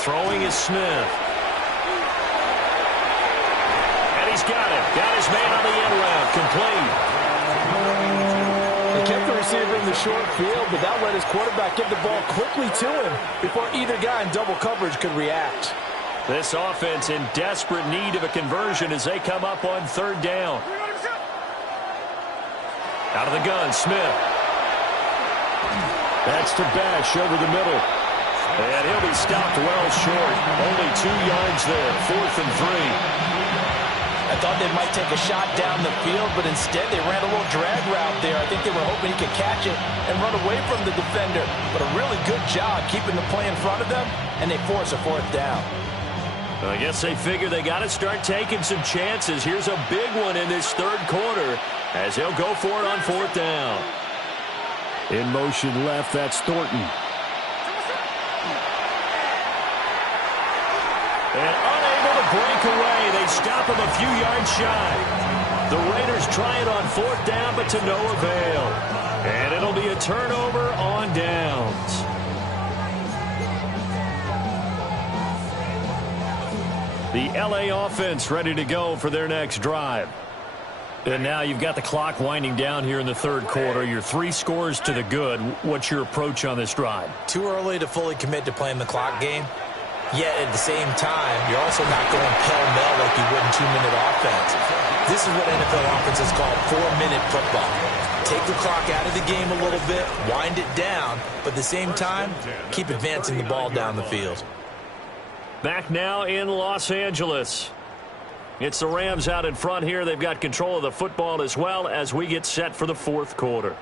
Throwing is Smith. Got it. Got his man on the end route. Complete. They kept the receiver in the short field, but that let his quarterback get the ball quickly to him before either guy in double coverage could react. This offense in desperate need of a conversion as they come up on 3rd down. Out of the gun, Smith. That's to Bash over the middle. And he'll be stopped well short. Only 2 yards there. 4th and 3. I thought they might take a shot down the field, but instead they ran a little drag route there. I think they were hoping he could catch it and run away from the defender. But a really good job keeping the play in front of them, and they force a fourth down. Well, I guess they figure they got to start taking some chances. Here's a big one in this third quarter as he'll go for it on fourth down. In motion left, that's Thornton. And unable to break away. They stop him a few yards shy. The Raiders try it on fourth down, but to no avail. And it'll be a turnover on downs. The LA offense ready to go for their next drive. And now you've got the clock winding down here in the third quarter. You're 3 scores to the good. What's your approach on this drive? Too early to fully commit to playing the clock game. Yet at the same time, you're also not going pell-mell like you would in 2-minute offense. This is what NFL offenses call 4-minute football. Take the clock out of the game a little bit, wind it down, but at the same time, keep advancing the ball down the field. Back now in Los Angeles. It's the Rams out in front here. They've got control of the football as well as we get set for the fourth quarter.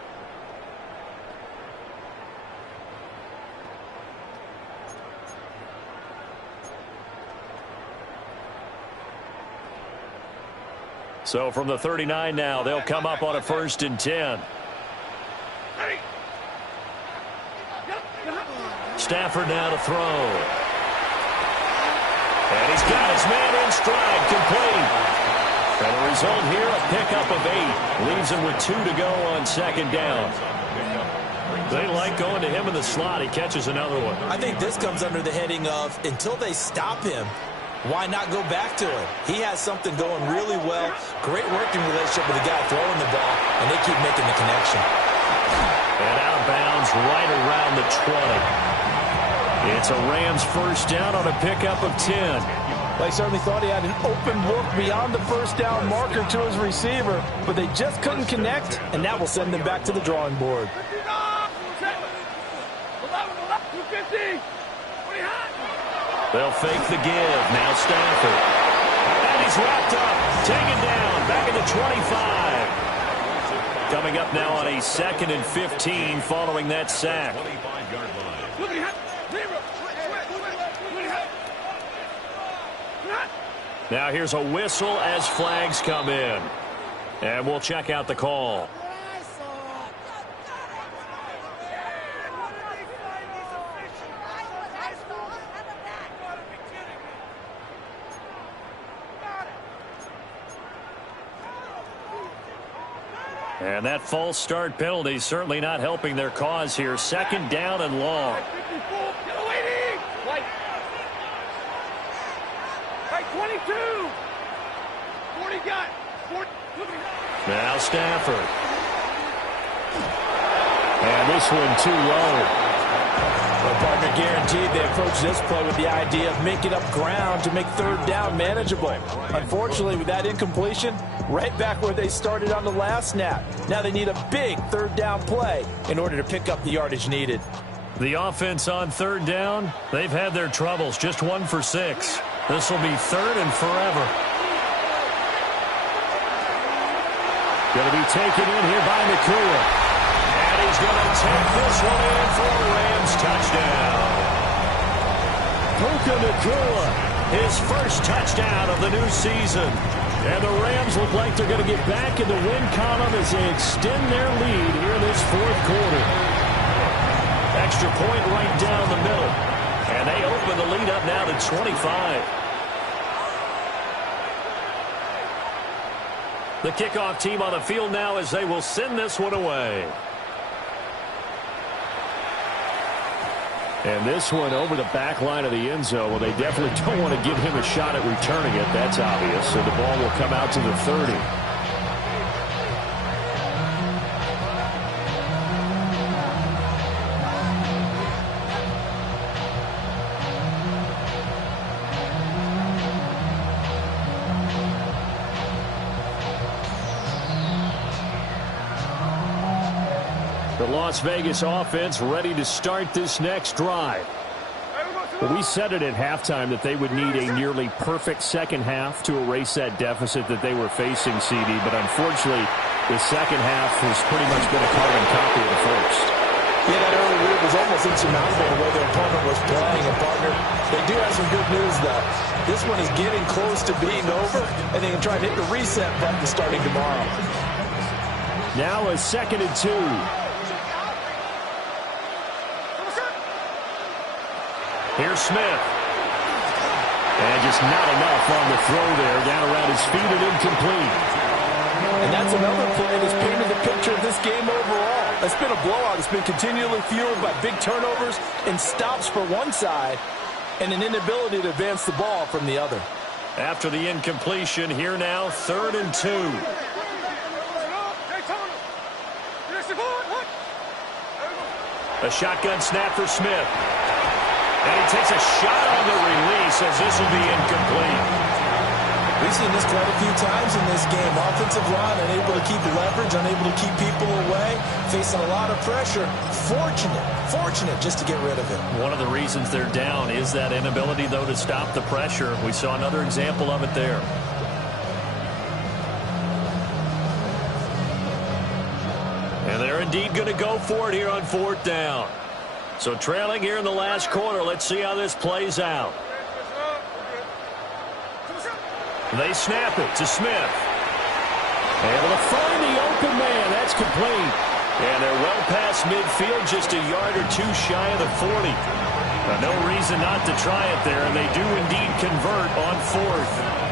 So from the 39 now, they'll come up on a 1st and 10. Stafford now to throw. And he's got his man in stride, complete. And the result here, a pickup of 8. Leaves him with 2 to go on second down. They like going to him in the slot. He catches another one. I think this comes under the heading of, until they stop him, why not go back to him? He has something going really well. Great working relationship with the guy throwing the ball, and they keep making the connection. And out of bounds right around the 20. It's a Rams first down on a pickup of 10. They certainly thought he had an open look beyond the first down marker to his receiver, but they just couldn't connect, and that will send them back to the drawing board. They'll fake the give. Now Stafford. And he's wrapped up. Taken down. Back at the 25. Coming up now on a 2nd and 15 following that sack. Now here's a whistle as flags come in. And we'll check out the call. And that false start penalty certainly not helping their cause here. 2nd down and long. Now Stafford. And this one too low. Well, partner, guaranteed they approach this play with the idea of making up ground to make 3rd down manageable. Unfortunately, with that incompletion, right back where they started on the last snap. Now they need a big 3rd down play in order to pick up the yardage needed. The offense on 3rd down, they've had their troubles. Just 1 for 6. This will be 3rd and forever. Going to be taken in here by Nakua. And he's going to take this one in for a Rams touchdown. Puka Nakua, his first touchdown of the new season. And the Rams look like they're going to get back in the win column as they extend their lead here in this 4th quarter. Extra point right down the middle. And they open the lead up now to 25. The kickoff team on the field now as they will send this one away. And this one over the back line of the end zone. Well, they definitely don't want to give him a shot at returning it. That's obvious. So the ball will come out to the 30. The Las Vegas offense ready to start this next drive. Well, we said it at halftime that they would need a nearly perfect second half to erase that deficit that they were facing, CD. But unfortunately, the second half has pretty much been a carbon copy of the first. Yeah, that early lead was almost insurmountable the way their opponent was playing. And, partner, they do have some good news, though. This one is getting close to being over, and they can try to hit the reset button starting tomorrow. Now a 2nd and 2. Here's Smith. And just not enough on the throw there. Down around his feet and incomplete. And that's another play that's painted the picture of this game overall. It's been a blowout. It's been continually fueled by big turnovers and stops for one side and an inability to advance the ball from the other. After the incompletion, here now, 3rd and 2. A shotgun snap for Smith. And he takes a shot on the release as this will be incomplete. We've seen this quite a few times in this game. Offensive line unable to keep leverage, unable to keep people away, facing a lot of pressure. Fortunate just to get rid of it. One of the reasons they're down is that inability, though, to stop the pressure. We saw another example of it there. And they're indeed going to go for it here on 4th down. So trailing here in the last quarter. Let's see how this plays out. They snap it to Smith. Able to find the open man. That's complete. And they're well past midfield, just a yard or two shy of the 40. No reason not to try it there, and they do indeed convert on 4th.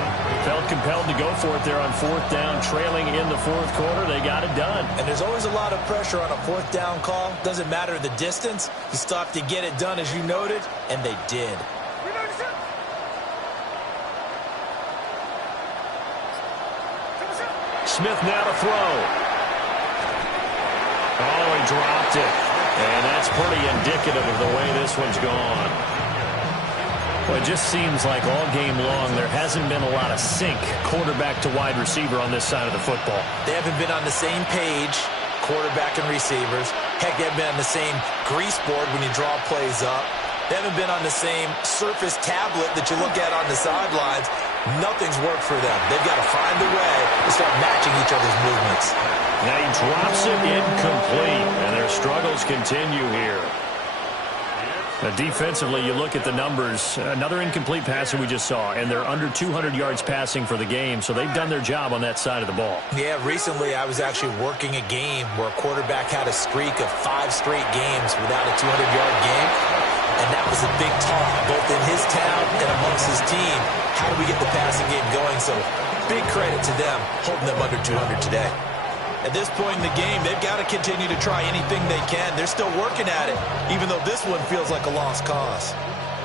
Felt compelled to go for it there on 4th down, trailing in the 4th quarter. They got it done. And there's always a lot of pressure on a 4th down call. Doesn't matter the distance. You still have to get it done, as you noted, and they did. Smith now to throw. Oh, he dropped it. And that's pretty indicative of the way this one's gone. Well, it just seems like all game long there hasn't been a lot of sync quarterback to wide receiver on this side of the football. They haven't been on the same page, quarterback and receivers. Heck, they haven't been on the same grease board when you draw plays up. They haven't been on the same surface tablet that you look at on the sidelines. Nothing's worked for them. They've got to find a way to start matching each other's movements. Now he drops it incomplete, and their struggles continue here. Now defensively, you look at the numbers. Another incomplete passer we just saw, and they're under 200 yards passing for the game, so they've done their job on that side of the ball. Yeah, recently I was actually working a game where a quarterback had a streak of 5 straight games without a 200-yard game, and that was a big talk both in his town and amongst his team. How do we get the passing game going? So big credit to them holding them under 200 today. At this point in the game, they've got to continue to try anything they can. They're still working at it, even though this one feels like a lost cause.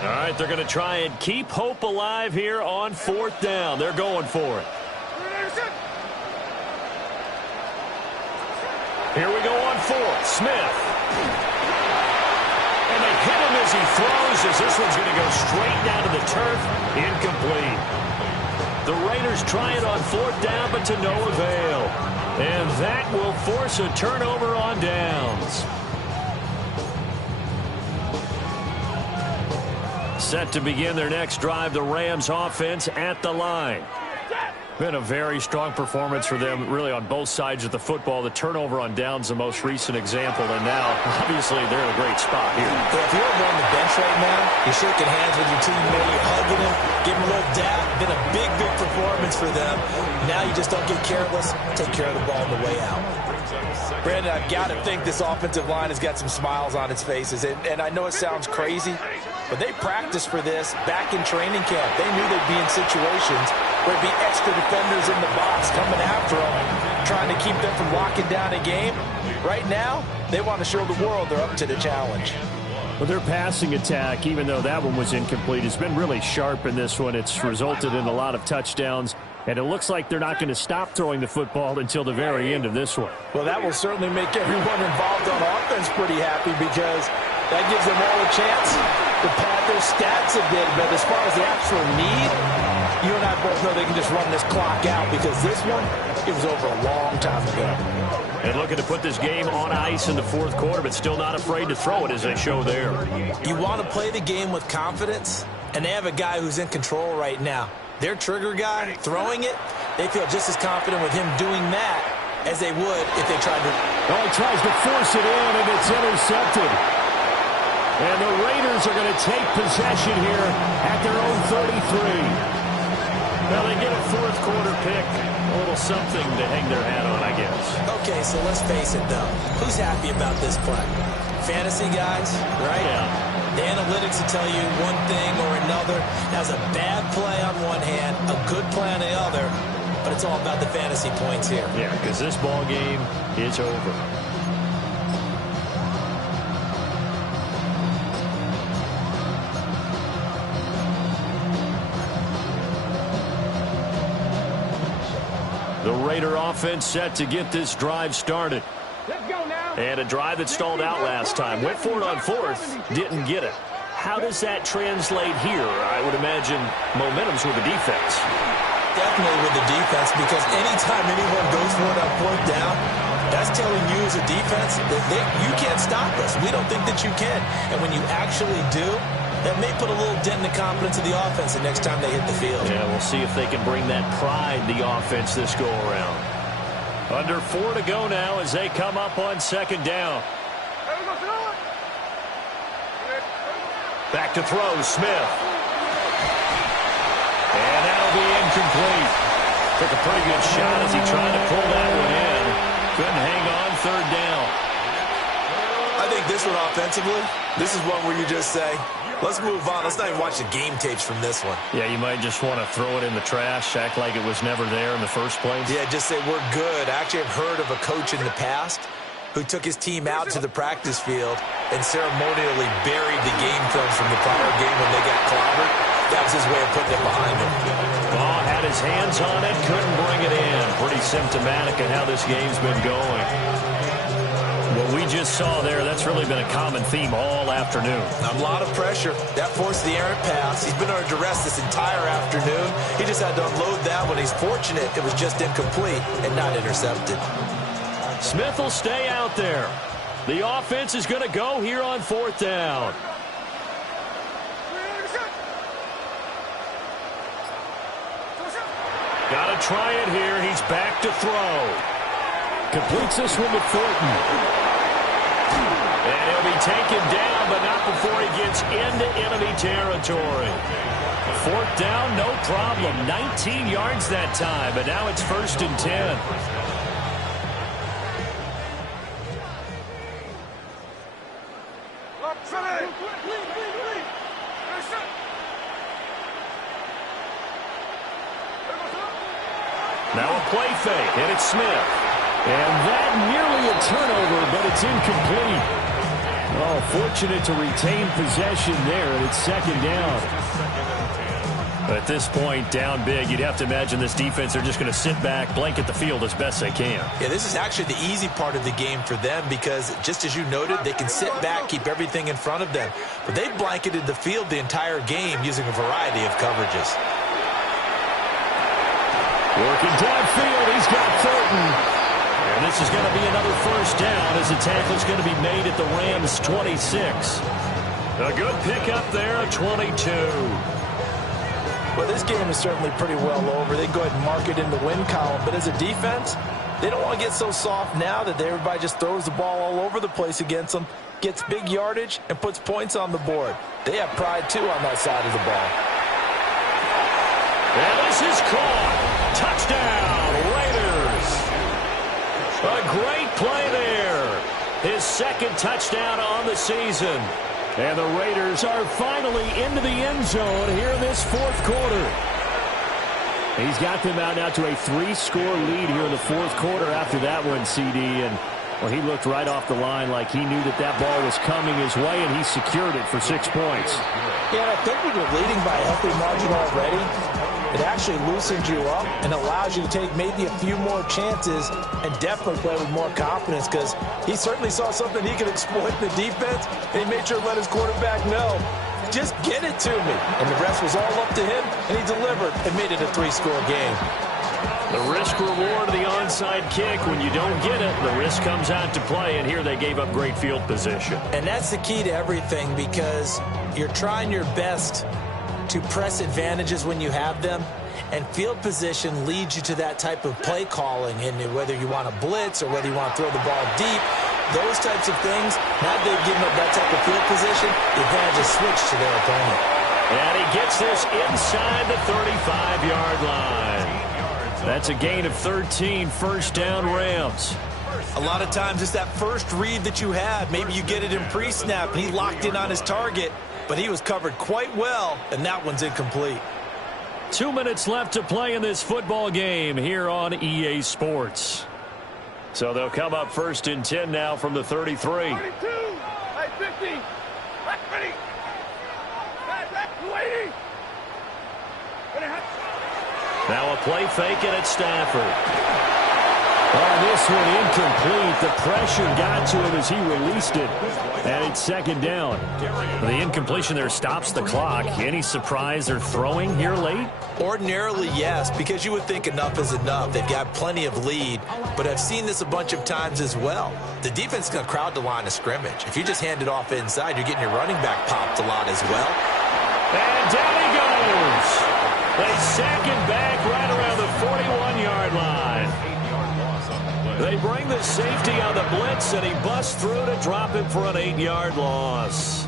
All right, they're going to try and keep hope alive here on 4th down. They're going for it. Here we go on 4th. Smith. And they hit him as he throws, as this one's going to go straight down to the turf. Incomplete. The Raiders try it on 4th down, but to no avail. And that will force a turnover on downs. Set to begin their next drive, the Rams offense at the line. Been a very strong performance for them, really, on both sides of the football. The turnover on downs, the most recent example, and now, obviously, they're in a great spot here. Yeah, if you're over on the bench right now, you're shaking hands with your teammate, you're hugging him, giving him a little dap. Been a big, big performance for them. Now you just don't get careless. Take care of the ball on the way out. Brandon, I've got to think this offensive line has got some smiles on its faces, and I know it sounds crazy, but they practiced for this back in training camp. They knew they'd be in situations where it'd be extra defenders in the box coming after them, trying to keep them from locking down a game. Right now, they want to show the world they're up to the challenge. Well, their passing attack, even though that one was incomplete, has been really sharp in this one. It's resulted in a lot of touchdowns, and it looks like they're not going to stop throwing the football until the very end of this one. Well, that will certainly make everyone involved on offense pretty happy, because that gives them all a chance to pad their stats a bit, but as far as the actual need, you and I both know they can just run this clock out because this one, it was over a long time ago. And looking to put this game on ice in the fourth quarter, but still not afraid to throw it as they show there. You want to play the game with confidence, and they have a guy who's in control right now. Their trigger guy, throwing it, they feel just as confident with him doing that as they would if they tried to. Oh, he tries to force it in, and it's intercepted. And the Raiders are going to take possession here at their own 33. Well, they get a fourth quarter pick. A little something to hang their hat on, I guess. Okay, so let's face it, though. Who's happy about this play? Fantasy guys, right? Yeah. The analytics will tell you one thing or another. That's a bad play on one hand, a good play on the other, but it's all about the fantasy points here. Yeah, because this ball game is over. The Raider offense set to get this drive started. Let's go now. And a drive that stalled out last time. Went for it on fourth, didn't get it. How does that translate here? I would imagine momentum's with the defense. Definitely with the defense, because anytime anyone goes for it on fourth down, that's telling you as a defense that you can't stop us. We don't think that you can. And when you actually do, that may put a little dent in the confidence of the offense the next time they hit the field. Yeah, we'll see if they can bring that pride, the offense, this go-around. Under 4 to go now as they come up on second down. Back to throw, Smith. And that'll be incomplete. Took a pretty good shot as he tried to pull that one in. Couldn't hang on third down. I think this one offensively, this is one where you just say, let's move on. Let's not even watch the game tapes from this one. Yeah, you might just want to throw it in the trash, act like it was never there in the first place. Yeah, just say we're good. I actually have heard of a coach in the past who took his team out to the practice field and ceremonially buried the game film from the prior game when they got clobbered. That was his way of putting it behind him. Ball had his hands on it, couldn't bring it in. Pretty symptomatic of how this game's been going. What we just saw there, that's really been a common theme all afternoon. A lot of pressure. That forced the errant pass. He's been under duress this entire afternoon. He just had to unload that one. He's fortunate it was just incomplete and not intercepted. Smith will stay out there. The offense is going to go here on fourth down. Got to try it here. He's back to throw. Completes this one to Thornton. And he'll be taken down, but not before he gets into enemy territory. Fourth down, no problem. 19 yards that time, but now it's 1st and 10. Now a play fake, and it's Smith. And that nearly a turnover, but it's incomplete. Oh, fortunate to retain possession there, and it's second down. At this point, down big, you'd have to imagine this defense, they're just going to sit back, blanket the field as best they can. Yeah, this is actually the easy part of the game for them because, just as you noted, they can sit back, keep everything in front of them. But they've blanketed the field the entire game using a variety of coverages. Working downfield, he's got Thornton. And this is going to be another first down as the tackle's going to be made at the Rams' 26. A good pickup there, 22. Well, this game is certainly pretty well over. They can go ahead and mark it in the win column. But as a defense, they don't want to get so soft now that everybody just throws the ball all over the place against them, gets big yardage, and puts points on the board. They have pride, too, on that side of the ball. And this is caught. Touchdown, Raiders. A great play there. His second touchdown on the season. And the Raiders are finally into the end zone here in this fourth quarter. He's got them out now to a 3-score lead here in the fourth quarter after that one, CD. And, well, he looked right off the line like he knew that that ball was coming his way, and he secured it for 6 points. Yeah, I think when you're leading by a healthy margin already, it actually loosens you up and allows you to take maybe a few more chances and definitely play with more confidence because he certainly saw something he could exploit in the defense, and he made sure to let his quarterback know, just get it to me. And the rest was all up to him, and he delivered and made it a 3-score game. The risk-reward of the onside kick. When you don't get it, the risk comes out to play, and here they gave up great field position. And that's the key to everything, because you're trying your best to press advantages when you have them, and field position leads you to that type of play calling, and whether you want to blitz or whether you want to throw the ball deep, those types of things, now that they've given up that type of field position, the advantage is switched to their opponent. And he gets this inside the 35-yard line. That's a gain of 13, first down Rams. A lot of times it's that first read that you have. Maybe you get it in pre-snap, and he locked in on his target, but he was covered quite well, and that one's incomplete. 2 minutes left to play in this football game here on EA Sports. So they'll come up first and 10 now from the 33. 32, 50, ready. Now a play fake, and it's Stafford. Oh, this one incomplete. The pressure got to him as he released it. And it's second down. The incompletion there stops the clock. Any surprise they're throwing here late? Ordinarily, yes, because you would think enough is enough. They've got plenty of lead, but I've seen this a bunch of times as well. The defense is going to crowd the line of scrimmage. If you just hand it off inside, you're getting your running back popped a lot as well. And down he goes. They sack him back right around the 41-yard line. They bring the safety on the blitz, and he busts through to drop it for an 8-yard loss.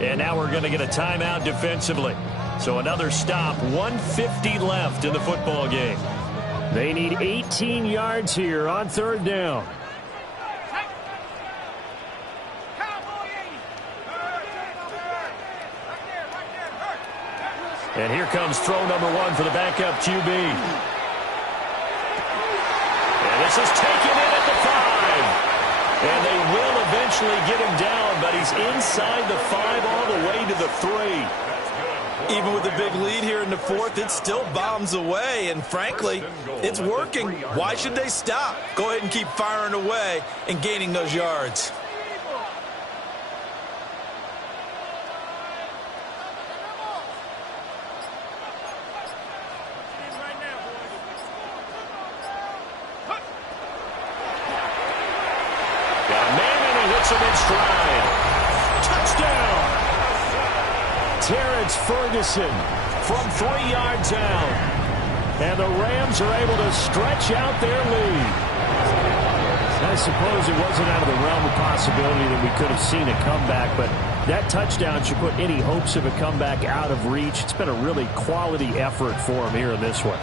And now we're going to get a timeout defensively. So another stop, 1:50 left in the football game. They need 18 yards here on third down. And here comes throw number 1 for the backup QB. And this is taken in at the 5. And they will eventually get him down, but he's inside the 5 all the way to the 3. Even with a big lead here in the 4th, it still bombs away. And frankly, it's working. Why should they stop? Go ahead and keep firing away and gaining those yards. Ferguson from 3 yards out. And the Rams are able to stretch out their lead. I suppose it wasn't out of the realm of possibility that we could have seen a comeback, but that touchdown should put any hopes of a comeback out of reach. It's been a really quality effort for him here in this one.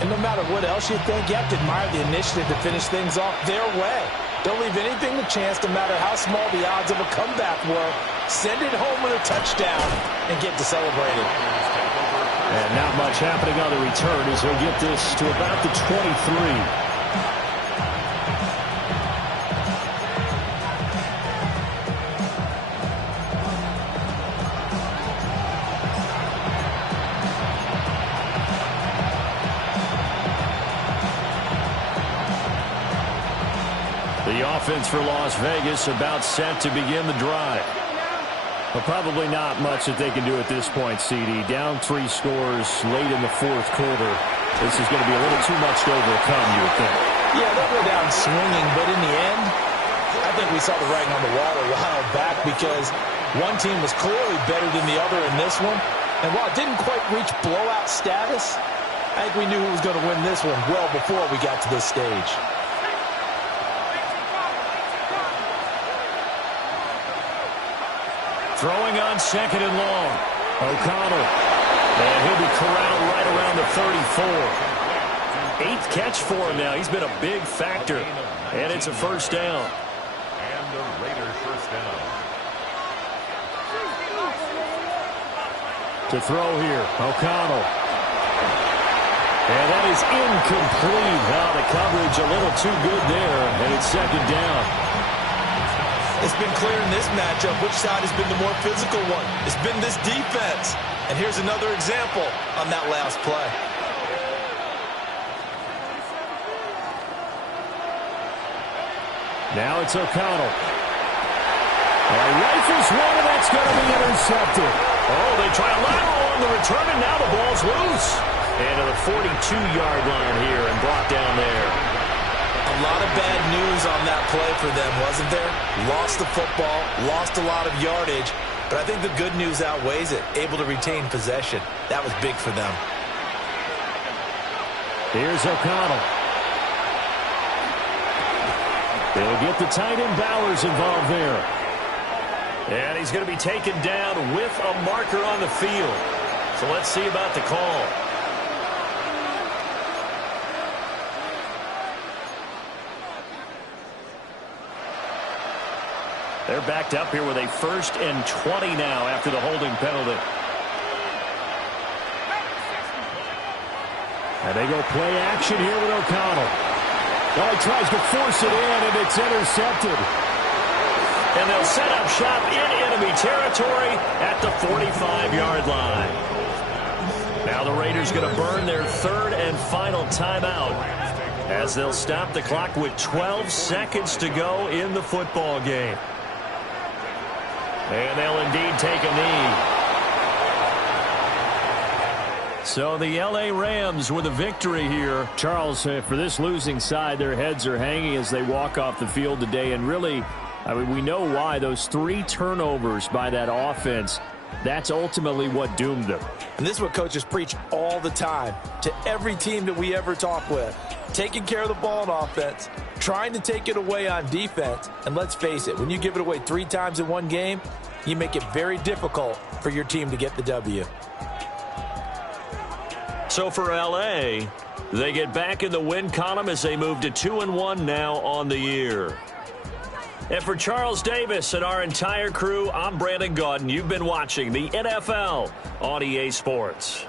And no matter what else you think, you have to admire the initiative to finish things off their way. Don't leave anything to chance, no matter how small the odds of a comeback were. Send it home with a touchdown and get to celebrating. And not much happening on the return as he'll get this to about the 23. The offense for Las Vegas about set to begin the drive. But probably not much that they can do at this point, CD. Down 3 scores late in the 4th quarter. This is going to be a little too much to overcome, you would think. Yeah, they'll go down swinging, but in the end, I think we saw the writing on the wall a while back, because one team was clearly better than the other in this one. And while it didn't quite reach blowout status, I think we knew who was going to win this one well before we got to this stage. Throwing on 2nd and long. O'Connell. And he'll be corralled right around the 34. 8th catch for him now. He's been a big factor. And it's a first down. And the Raiders first down. To throw here, O'Connell. And that is incomplete. Now the coverage a little too good there. And it's second down. It's been clear in this matchup which side has been the more physical one. It's been this defense. And here's another example on that last play. Now it's O'Connell. And rifles one, and that's going to be intercepted. Oh, they try a lateral on the return, and now the ball's loose. And to the 42-yard line here and brought down there. A lot of bad news on that play for them, wasn't there? Lost the football, lost a lot of yardage, but I think the good news outweighs it. Able to retain possession. That was big for them. Here's O'Connell. They'll get the tight end Bowers involved there. And he's going to be taken down with a marker on the field. So let's see about the call. They're backed up here with a 1st and 20 now after the holding penalty. And they go play action here with O'Connell. Oh, he tries to force it in, and it's intercepted. And they'll set up shop in enemy territory at the 45-yard line. Now the Raiders going to burn their 3rd and final timeout as they'll stop the clock with 12 seconds to go in the football game. And they'll indeed take a knee. So the L.A. Rams with a victory here. Charles, for this losing side, their heads are hanging as they walk off the field today. And really, I mean, we know why. Those 3 turnovers by that offense, that's ultimately what doomed them. And this is what coaches preach all the time to every team that we ever talk with. Taking care of the ball on offense, trying to take it away on defense. And let's face it, when you give it away 3 times in one game, you make it very difficult for your team to get the W. So for L.A., they get back in the win column as they move to 2-1 now on the year. And for Charles Davis and our entire crew, I'm Brandon Gaudin. You've been watching the NFL on EA Sports.